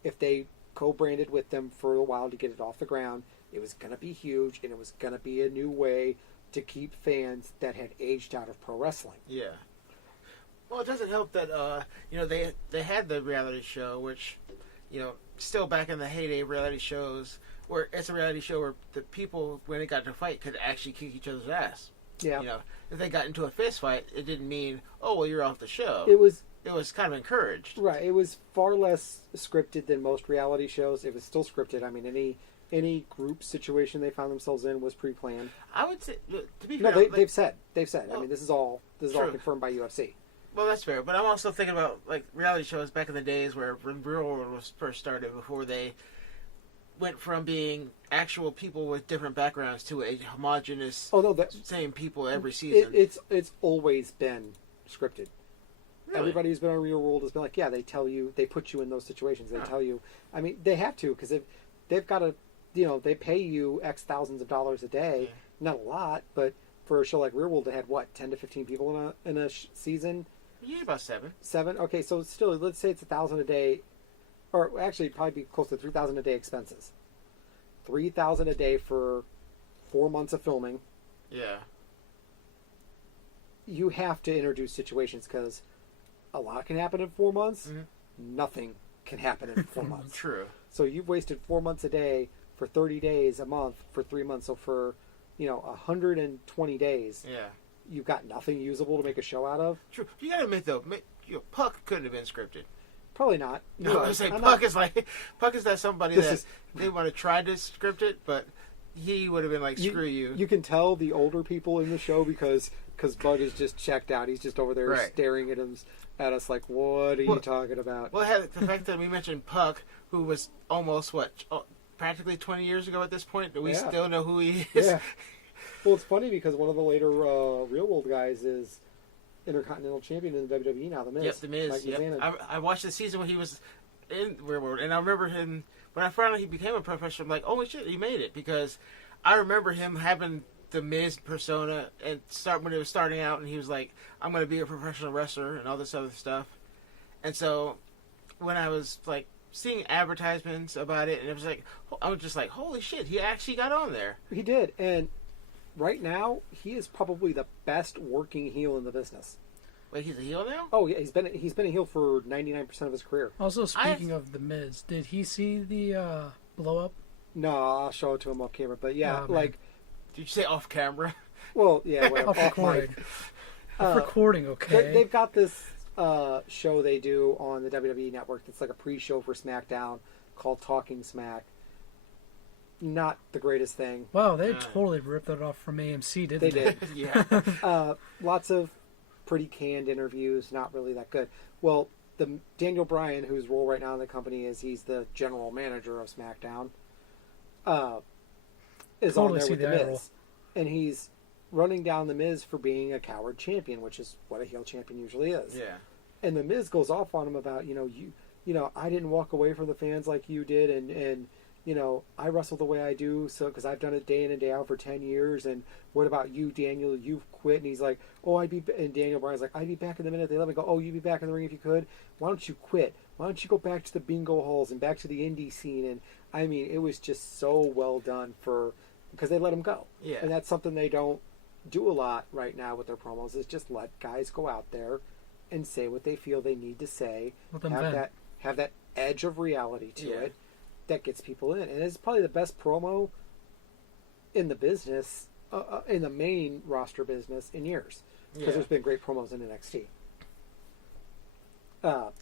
if they co-branded with them for a while to get it off the ground, it was going to be huge and it was going to be a new way to keep fans that had aged out of pro wrestling. Yeah. Well, it doesn't help that they had the reality show, which still back in the heyday of reality shows, where it's a reality show where the people, when they got to fight, could actually kick each other's ass. Yeah. If they got into a fist fight, it didn't mean, oh, well, you're off the show. It was kind of encouraged. Right. It was far less scripted than most reality shows. It was still scripted. I mean, any group situation they found themselves in was pre-planned. I would say, to be no, fair, they've said. Well, I mean, this is all confirmed by UFC. Well, that's fair, but I'm also thinking about like reality shows back in the days where when Real World was first started, before they went from being actual people with different backgrounds to a homogenous, same people every season. It's always been scripted. Really? Everybody who's been on Real World has been like, yeah, they tell you, they put you in those situations. They tell you. I mean, they have to because they've got to, they pay you X thousands of dollars a day. Yeah. Not a lot, but for a show like Real World, they had what, 10 to 15 people in a season. Yeah, about 7. 7. Okay, so still, let's say it's $1,000 a day, or actually probably be close to $3,000 a day expenses. $3,000 a day for 4 months of filming. Yeah. You have to introduce situations because a lot can happen in 4 months. Mm-hmm. Nothing can happen in 4 months. True. So you've wasted 4 months a day for 30 days a month for 3 months. So for 120 days. Yeah. You've got nothing usable to make a show out of. True. You gotta admit though, Puck couldn't have been scripted. Probably not. No, I was saying Puck is that somebody they want to try to script it, but he would have been like, screw you. You can tell the older people in the show because Bud is just checked out. He's just over there staring at us like, what are you talking about? Well, the fact that we mentioned Puck, who was almost practically 20 years ago at this point, but we still know who he is. Yeah. Well, it's funny because one of the later Real World guys is Intercontinental Champion in the WWE now, The Miz. Yep, The Miz. Yep. I watched the season when he was in Real World, and I remember him, when I found out he became a professional, I'm like, holy shit, he made it. Because I remember him having the Miz persona and when he was starting out, and he was like, I'm going to be a professional wrestler and all this other stuff. And so when I was like seeing advertisements about it, and it was like, I was just like, holy shit, he actually got on there. He did, and right now, he is probably the best working heel in the business. Wait, he's a heel now? Oh yeah, he's been a heel for 99% of his career. Also, speaking of The Miz, did he see the blow up? No, I'll show it to him off camera. But yeah, did you say off camera? Well, yeah, off recording. Off recording, okay. They've got this show they do on the WWE Network that's like a pre-show for SmackDown called Talking Smack. Not the greatest thing. Wow, they totally ripped that off from AMC, didn't they? They did. Yeah. Lots of pretty canned interviews, not really that good. Well, the Daniel Bryan, whose role right now in the company is he's the general manager of SmackDown, is totally on there with The Miz. And he's running down The Miz for being a coward champion, which is what a heel champion usually is. Yeah. And The Miz goes off on him about, I didn't walk away from the fans like you did, and I wrestle the way I do, so because I've done it day in and day out for 10 years. And what about you, Daniel? You've quit. And he's like, and Daniel Bryan's like, I'd be back in the minute they let me go. Oh, you'd be back in the ring if you could. Why don't you quit? Why don't you go back to the bingo halls and back to the indie scene? And I mean, it was just so well done because they let him go. Yeah. And that's something they don't do a lot right now with their promos, is just let guys go out there and say what they feel they need to say. Have that edge of reality to it. That gets people in, and it's probably the best promo in the business, in the main roster business in years, because there's been great promos in NXT. So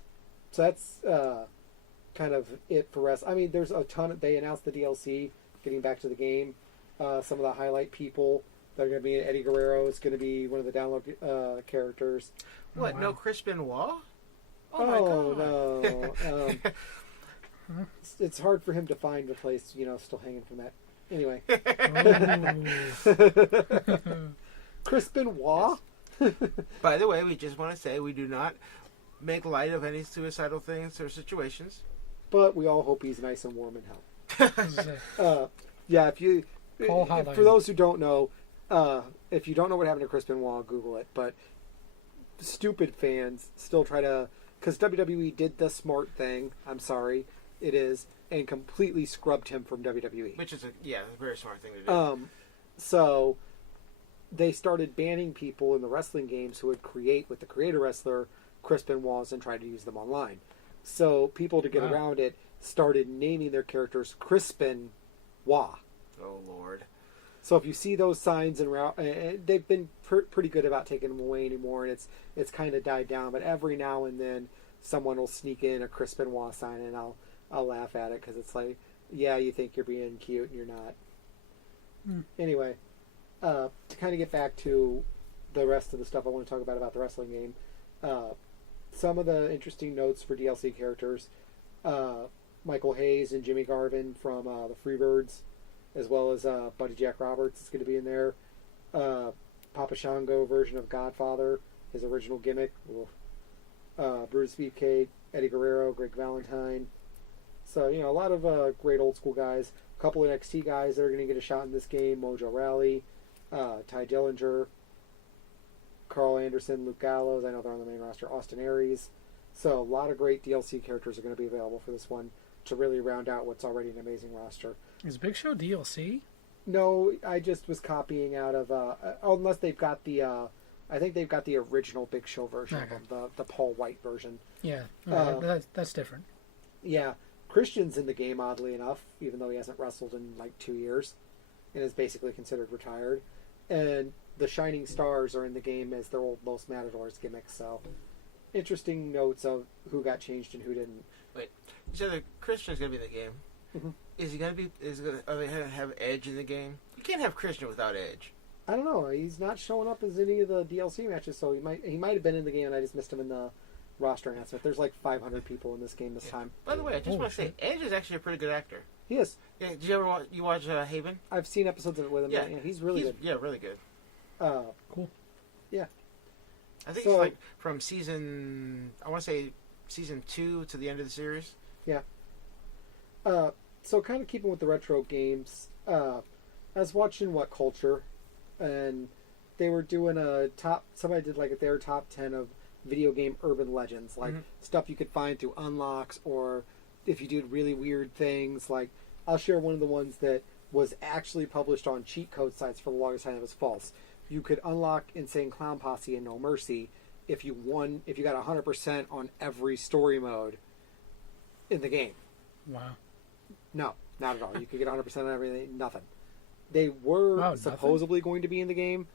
that's kind of it for us. I mean, there's a ton. They announced the DLC, getting back to the game. Some of the highlight people that are going to be in Eddie Guerrero is going to be one of the download characters. What? Wow. No Chris Benoit? Oh my God. No. It's hard for him to find a place, still hanging from that. Anyway. Chris Benoit? By the way, we just want to say we do not make light of any suicidal things or situations. But we all hope he's nice and warm in hell. Yeah, for those who don't know, if you don't know what happened to Chris Benoit, Google it. But stupid fans still try to, because WWE did the smart thing. I'm sorry, it is, and completely scrubbed him from WWE. Which is a very smart thing to do. So they started banning people in the wrestling games who would create with the creator wrestler Chris Benoit and try to use them online. So people, to get around it, started naming their characters Crispin Wah. Oh Lord! So if you see those signs they've been pretty good about taking them away anymore, and it's kind of died down. But every now and then, someone will sneak in a Crispin Wah sign, and I'll laugh at it because it's like, yeah, you think you're being cute and you're not. Anyway, to kind of get back to the rest of the stuff I want to talk about the wrestling game. Some of the interesting notes for DLC characters: Michael Hayes and Jimmy Garvin from the Freebirds, as well as Buddy Jack Roberts is going to be in there. Papa Shango version of Godfather, his original gimmick. Brutus Beefcake, Eddie Guerrero, Greg Valentine. So, a lot of great old school guys. A couple of NXT guys that are going to get a shot in this game. Mojo Rawley, Ty Dillinger, Carl Anderson, Luke Gallows. I know they're on the main roster. Austin Aries. So, a lot of great DLC characters are going to be available for this one to really round out what's already an amazing roster. Is Big Show DLC? No, I just was copying out of... unless they've got the... I think they've got the original Big Show version of them, the Paul White version. Yeah, that's different. Yeah. Christian's in the game, oddly enough, even though he hasn't wrestled in like 2 years and is basically considered retired. And the Shining Stars are in the game as their old Los Matadors gimmicks. So, interesting notes of who got changed and who didn't. Wait, so the Christian's going to be in the game. Mm-hmm. Is he going to be? Are they going to have Edge in the game? You can't have Christian without Edge. I don't know. He's not showing up as any of the DLC matches, so he might have been in the game, and I just missed him in the roster announcement. There's like 500 people in this game this time. By the way, I just want to say, Edge is actually a pretty good actor. He is. Yeah, did you ever watch Haven? I've seen episodes of it with him. Yeah, he's really good. Yeah, really good. Cool. Yeah. I think it's like from season 2 to the end of the series. Yeah. So kind of keeping with the retro games, I was watching What Culture, and they were doing somebody did like their top 10 of video game urban legends, like stuff you could find through unlocks, or if you did really weird things. Like, I'll share one of the ones that was actually published on cheat code sites for the longest time. It was false. You could unlock Insane Clown Posse and No Mercy if you got 100% on every story mode in the game. Wow. No, not at all. You could get 100% on everything. Nothing. They were supposedly going to be in the game,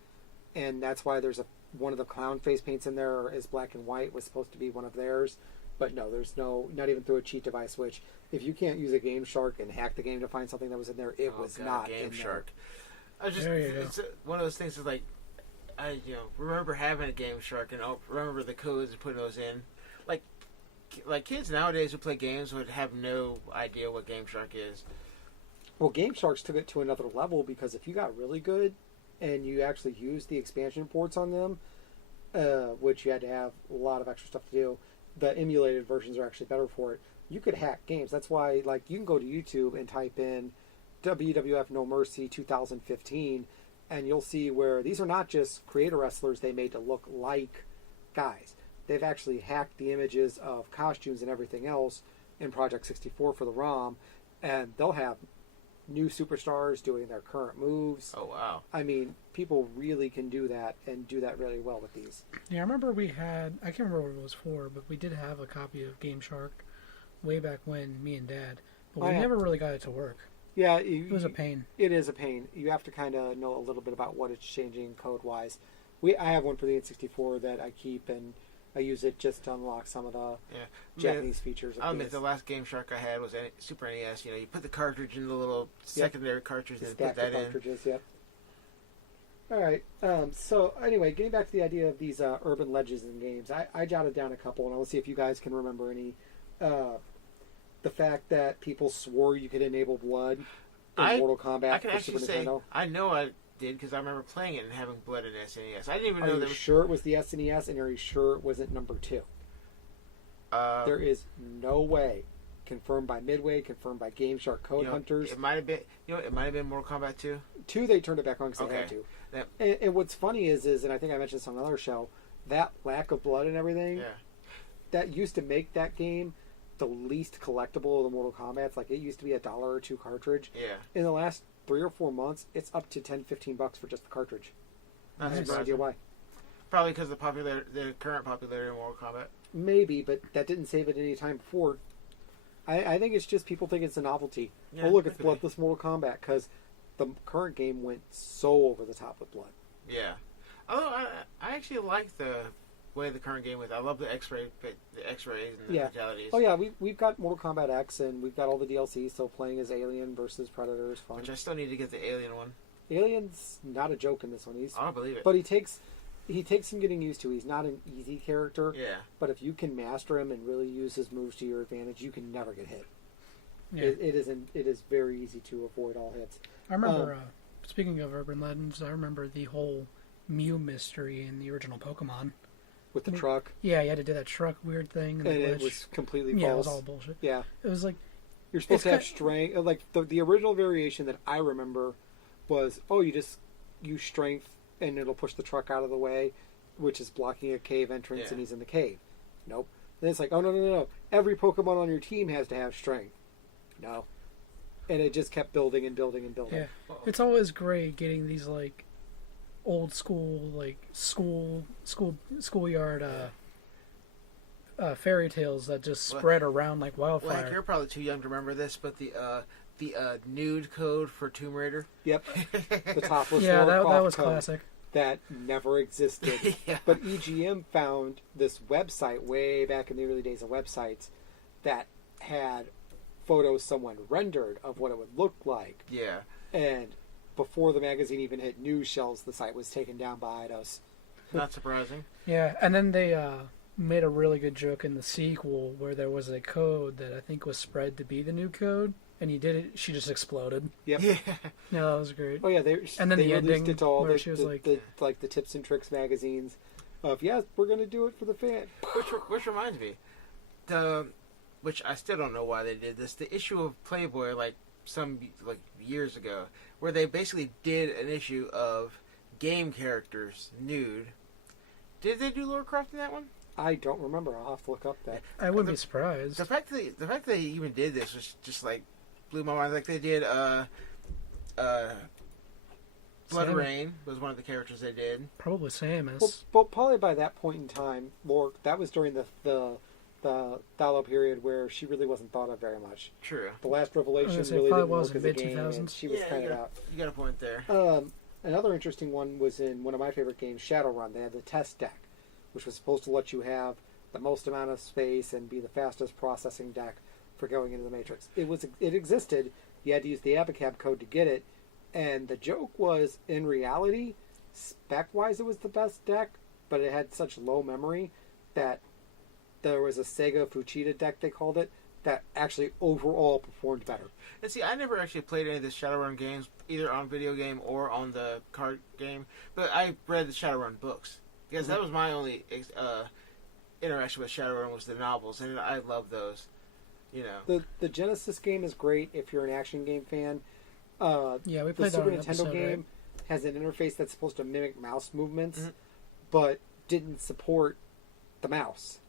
and that's why there's one of the clown face paints in there is black and white, was supposed to be one of theirs. But no, there's not even through a cheat device, which if you can't use a Game Shark and hack the game to find something that was in there, it was not Game Shark. It's one of those things that, like, I remember having a Game Shark and I'll remember the codes and putting those in. Like kids nowadays who play games would have no idea what Game Shark is. Well, Game Sharks took it to another level, because if you got really good and you actually used the expansion ports on them, which you had to have a lot of extra stuff to do, the emulated versions are actually better for it. You could hack games. That's why, like, you can go to YouTube and type in WWF No Mercy 2015, and you'll see where these are not just creator wrestlers they made to look like guys. They've actually hacked the images of costumes and everything else in Project 64 for the ROM, and they'll have new superstars doing their current moves. Oh, wow. I mean, people really can do that, and do that really well with these. Yeah, I remember I can't remember what it was for, but we did have a copy of Game Shark way back when, me and Dad, but we never really got it to work. Yeah. It was a pain. It is a pain. You have to kind of know a little bit about what it's changing code-wise. I have one for the N64 that I keep, and I use it just to unlock some of the Japanese features. I'll admit, the last Game Shark I had was Super NES. You put the cartridge in the little secondary cartridge and put that in. Cartridges, yep. All right. So anyway, getting back to the idea of these urban legends in games, I jotted down a couple, and I'll see if you guys can remember any. The fact that people swore you could enable blood in Mortal Kombat. I can actually say I know I did, because I remember playing it and having blood in SNES. I didn't even know that. Are you sure it was the SNES, and are you sure it wasn't number 2? There is no way. Confirmed by Midway, confirmed by Game Shark Code Hunters. It might have been. It might have been Mortal Kombat 2. 2, they turned it back on because they had to. And what's funny is, and I think I mentioned this on another show, that lack of blood and everything. Yeah. That used to make that game the least collectible of the Mortal Kombat's. Like, it used to be $1 or $2 cartridge. Yeah. In the last 3 or 4 months, it's up to $10-15 for just the cartridge. I have no idea why. Probably because of the current popularity of Mortal Kombat. Maybe, but that didn't save it any time before. I think it's just people think it's a novelty. Yeah, oh, look, it's bloodless Mortal Kombat, because the current game went so over the top with blood. Yeah. Although, I actually like the way the current game was. I love the X-rays and the fatalities. Oh, yeah, we've got Mortal Kombat X, and we've got all the DLC, so playing as Alien versus Predator is fun. Which I still need to get the Alien one. Alien's not a joke in this one. I don't believe it. But he takes some getting used to. He's not an easy character. Yeah. But if you can master him and really use his moves to your advantage, you can never get hit. Yeah. It is very easy to avoid all hits. I remember, speaking of urban legends, I remember the whole Mew mystery in the original Pokemon. With the truck. Yeah, you had to do that truck weird thing. And it was completely false. Yeah, it was all bullshit. Yeah. It was like... You're supposed to have strength. Like, the original variation that I remember was, you just use strength and it'll push the truck out of the way, which is blocking a cave entrance, and he's in the cave. Nope. Then it's like, oh, no. Every Pokemon on your team has to have strength. No. And it just kept building and building and building. Yeah. It's always great getting these, like, old school, like, schoolyard fairy tales that just spread around like wildfire. Well, heck, you're probably too young to remember this, but the nude code for Tomb Raider. Yep. The topless that was code classic. That never existed. Yeah. But EGM found this website way back in the early days of websites that had photos someone rendered of what it would look like. Yeah. And before the magazine even hit news shelves, the site was taken down by Eidos. Not surprising. Yeah, and then they made a really good joke in the sequel where there was a code that I think was spread to be the new code, and you did it, she just exploded. Yep. Yeah. Yeah, that was great. Oh yeah, and then they the released ending it to all where the, she was the tips and tricks magazines of we're going to do it for the fan. Which reminds me, which I still don't know why they did this. The issue of Playboy, some years ago, where they basically did an issue of game characters nude. Did they do Lara Croft in that one? I don't remember. I'll have to look up that. I wouldn't be surprised. The fact that they even did this was just blew my mind. Like they did Blood Rain was one of the characters they did. Probably Samus. Well, probably by that point in time, that was during the Thallow period where she really wasn't thought of very much. True. The Last Revelation really didn't work as a game, and she was kind of out. You got a point there. Another interesting one was in one of my favorite games, Shadowrun. They had the test deck, which was supposed to let you have the most amount of space and be the fastest processing deck for going into the Matrix. It existed. You had to use the Abacab code to get it, and the joke was, in reality, spec-wise it was the best deck, but it had such low memory that there was a Sega Fuchida deck, they called it, that actually overall performed better. And see, I never actually played any of the Shadowrun games, either on video game or on the card game, but I read the Shadowrun books, because that was my only interaction with Shadowrun was the novels, and I love those. You know, the Genesis game is great if you're an action game fan. Yeah, we played the Super that on Nintendo episode, game right? has an interface that's supposed to mimic mouse movements, but didn't support the mouse.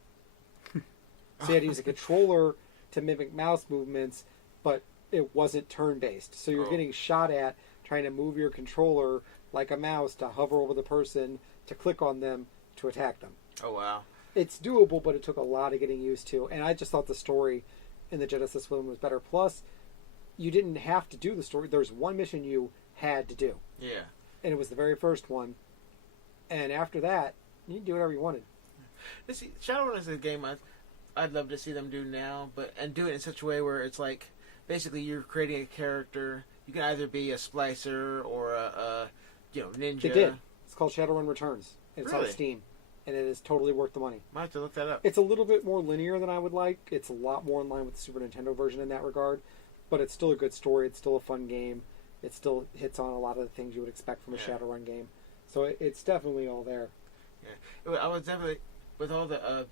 So you had to use a controller to mimic mouse movements, but it wasn't turn-based. So you're getting shot at trying to move your controller like a mouse to hover over the person, to click on them, to attack them. Oh, wow. It's doable, but it took a lot of getting used to. And I just thought the story in the Genesis one was better. Plus, you didn't have to do the story. There was one mission you had to do. Yeah. And it was the very first one. And after that, you can do whatever you wanted. See, Shadowrun is a game I'd love to see them do now, and do it in such a way where it's like, basically you're creating a character. You can either be a splicer or a ninja. They did. It's called Shadowrun Returns. And it's Really? on Steam. And it is totally worth the money. Might have to look that up. It's a little bit more linear than I would like. It's a lot more in line with the Super Nintendo version in that regard. But it's still a good story. It's still a fun game. It still hits on a lot of the things you would expect from a Shadowrun game. So it's definitely all there. Yeah. I was definitely, with all the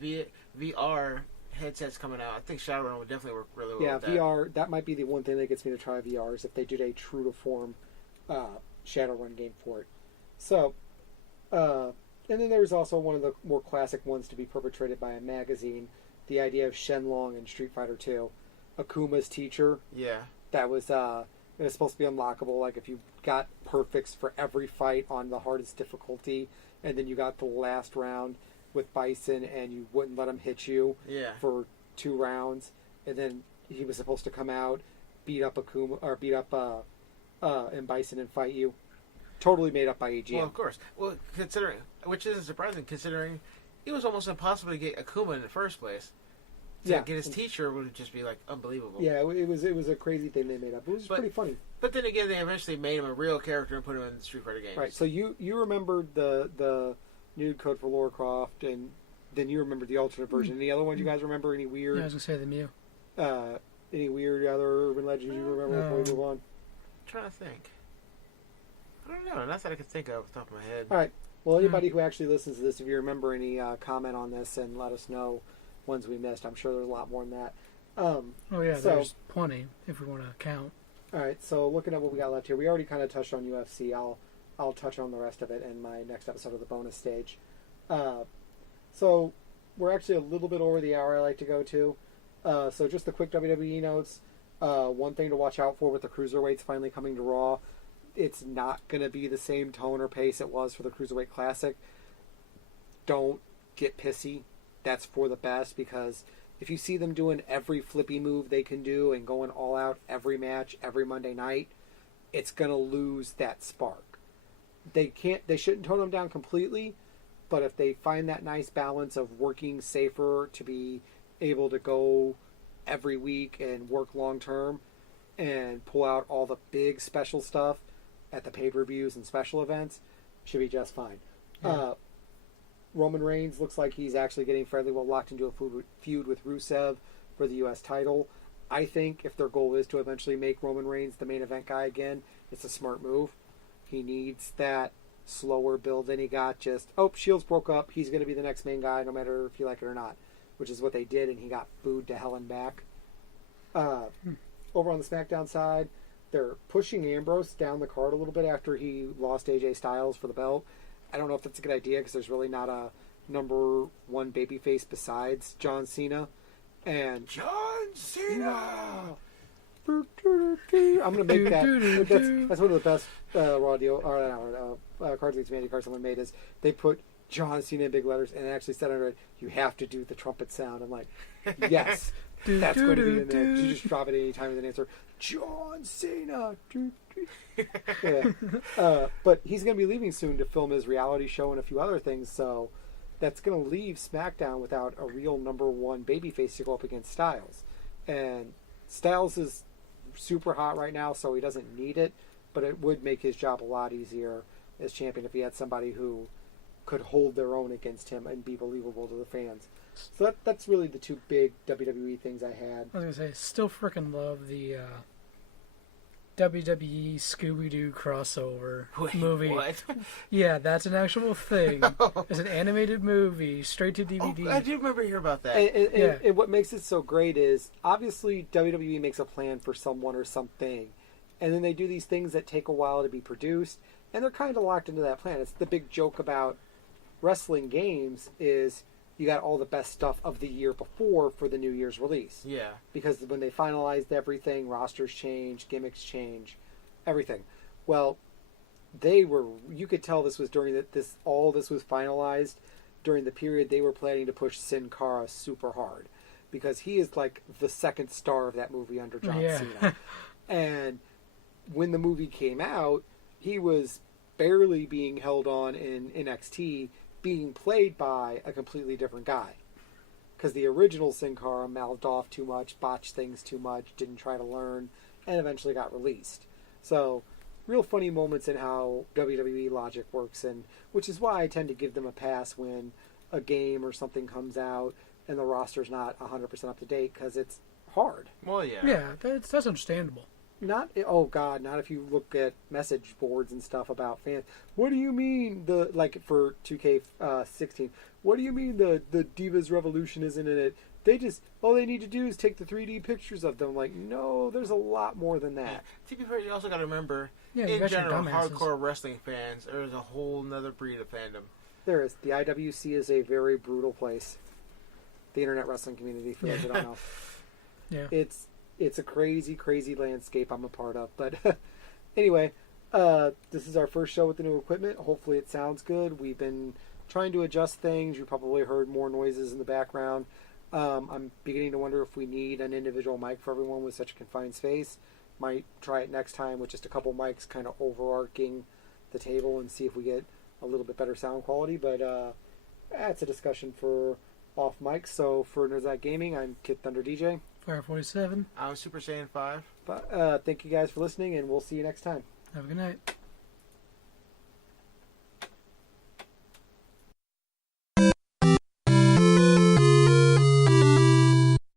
VR headsets coming out, I think Shadowrun would definitely work really well. Yeah, with that. VR. That might be the one thing that gets me to try VR is if they did a true to form Shadowrun game for it. So, and then there's also one of the more classic ones to be perpetrated by a magazine. The idea of Shenlong in Street Fighter 2, Akuma's teacher. Yeah. That was it was supposed to be unlockable. Like if you got perfects for every fight on the hardest difficulty, and then you got the last round with Bison, and you wouldn't let him hit you for 2 rounds, and then he was supposed to come out, beat up Akuma or beat up and Bison and fight you. Totally made up by AGM. Well, of course. Well, considering, which isn't surprising, considering it was almost impossible to get Akuma in the first place. To get his teacher would just be like unbelievable. Yeah, it was a crazy thing they made up. It was pretty funny. But then again, they eventually made him a real character and put him in Street Fighter games. Right. So you remembered the nude code for Lara Croft, and then you remembered the alternate version. Any other ones you guys remember? Any weird? Yeah, I was gonna say the Mew. Any weird other urban legends you remember before we move on? I'm trying to think. I don't know. Not that I could think of off the top of my head. All right. Well, anybody who actually listens to this, if you remember any, comment on this and let us know ones we missed. I'm sure there's a lot more than that. There's plenty if we want to count. All right. So looking at what we got left here, we already kind of touched on UFC. I'll touch on the rest of it in my next episode of the bonus stage. So we're actually a little bit over the hour I like to go to. So just the quick WWE notes. One thing to watch out for with the Cruiserweights finally coming to Raw. It's not going to be the same tone or pace it was for the Cruiserweight Classic. Don't get pissy. That's for the best, because if you see them doing every flippy move they can do and going all out every match, every Monday night, it's going to lose that spark. They shouldn't tone them down completely, but if they find that nice balance of working safer to be able to go every week and work long term and pull out all the big special stuff at the pay-per-views and special events, should be just fine. Yeah. Roman Reigns looks like he's actually getting fairly well locked into a feud with Rusev for the U.S. title. I think if their goal is to eventually make Roman Reigns the main event guy again, it's a smart move. He needs that slower build than he got. Just, Shields broke up. He's going to be the next main guy no matter if you like it or not, which is what they did, and he got booed to hell and back. Over on the SmackDown side, they're pushing Ambrose down the card a little bit after he lost AJ Styles for the belt. I don't know if that's a good idea because there's really not a number one babyface besides John Cena. And John Cena! I'm going to make that. That's one of the best cards against Mandy Carson made is they put John Cena in big letters and actually said under it, you have to do the trumpet sound. I'm like, yes, that's going to be in there. You just drop it any time with an answer. John Cena! Yeah. But he's going to be leaving soon to film his reality show and a few other things, so that's going to leave SmackDown without a real number one babyface to go up against Styles. And Styles is super hot right now, so he doesn't need it, but it would make his job a lot easier as champion if he had somebody who could hold their own against him and be believable to the fans. So that's really the two big WWE things I had. I was going to say, still freaking love the WWE Scooby-Doo crossover movie. What? Yeah, that's an actual thing. It's an animated movie, straight to DVD. I do remember hearing about that. And what makes it so great is, obviously, WWE makes a plan for someone or something, and then they do these things that take a while to be produced, and they're kind of locked into that plan. It's the big joke about wrestling games is you got all the best stuff of the year before for the New Year's release. Yeah. Because when they finalized everything, rosters change, gimmicks change, everything. Well, you could tell this was during all this was finalized during the period they were planning to push Sin Cara super hard. Because he is like the second star of that movie under John Cena. And when the movie came out, he was barely being held on in NXT, being played by a completely different guy. Because the original Sin Cara mouthed off too much, botched things too much, didn't try to learn, and eventually got released. So, real funny moments in how WWE logic works, and which is why I tend to give them a pass when a game or something comes out and the roster's not 100% up to date, because it's hard. Well, yeah. Yeah, that's understandable. Not if you look at message boards and stuff about fans. What do you mean for 2K16? What do you mean the Divas Revolution isn't in it? all they need to do is take the 3D pictures of them. Like, no, there's a lot more than that. To be fair, you also got to remember, Yeah, in general, hardcore wrestling fans, there's a whole nother breed of fandom. There is. The IWC is a very brutal place. The internet wrestling community, for those that don't know. Yeah. It's a crazy, crazy landscape I'm a part of. But anyway, this is our first show with the new equipment. Hopefully it sounds good. We've been trying to adjust things. You probably heard more noises in the background. I'm beginning to wonder if we need an individual mic for everyone with such a confined space. Might try it next time with just a couple mics kind of overarching the table and see if we get a little bit better sound quality. But that's a discussion for off mic. So for Nerds Out Gaming, I'm Kidthunderdj. Fireheart47. I'm Super Saiyan 5. But thank you guys for listening, and we'll see you next time. Have a good night.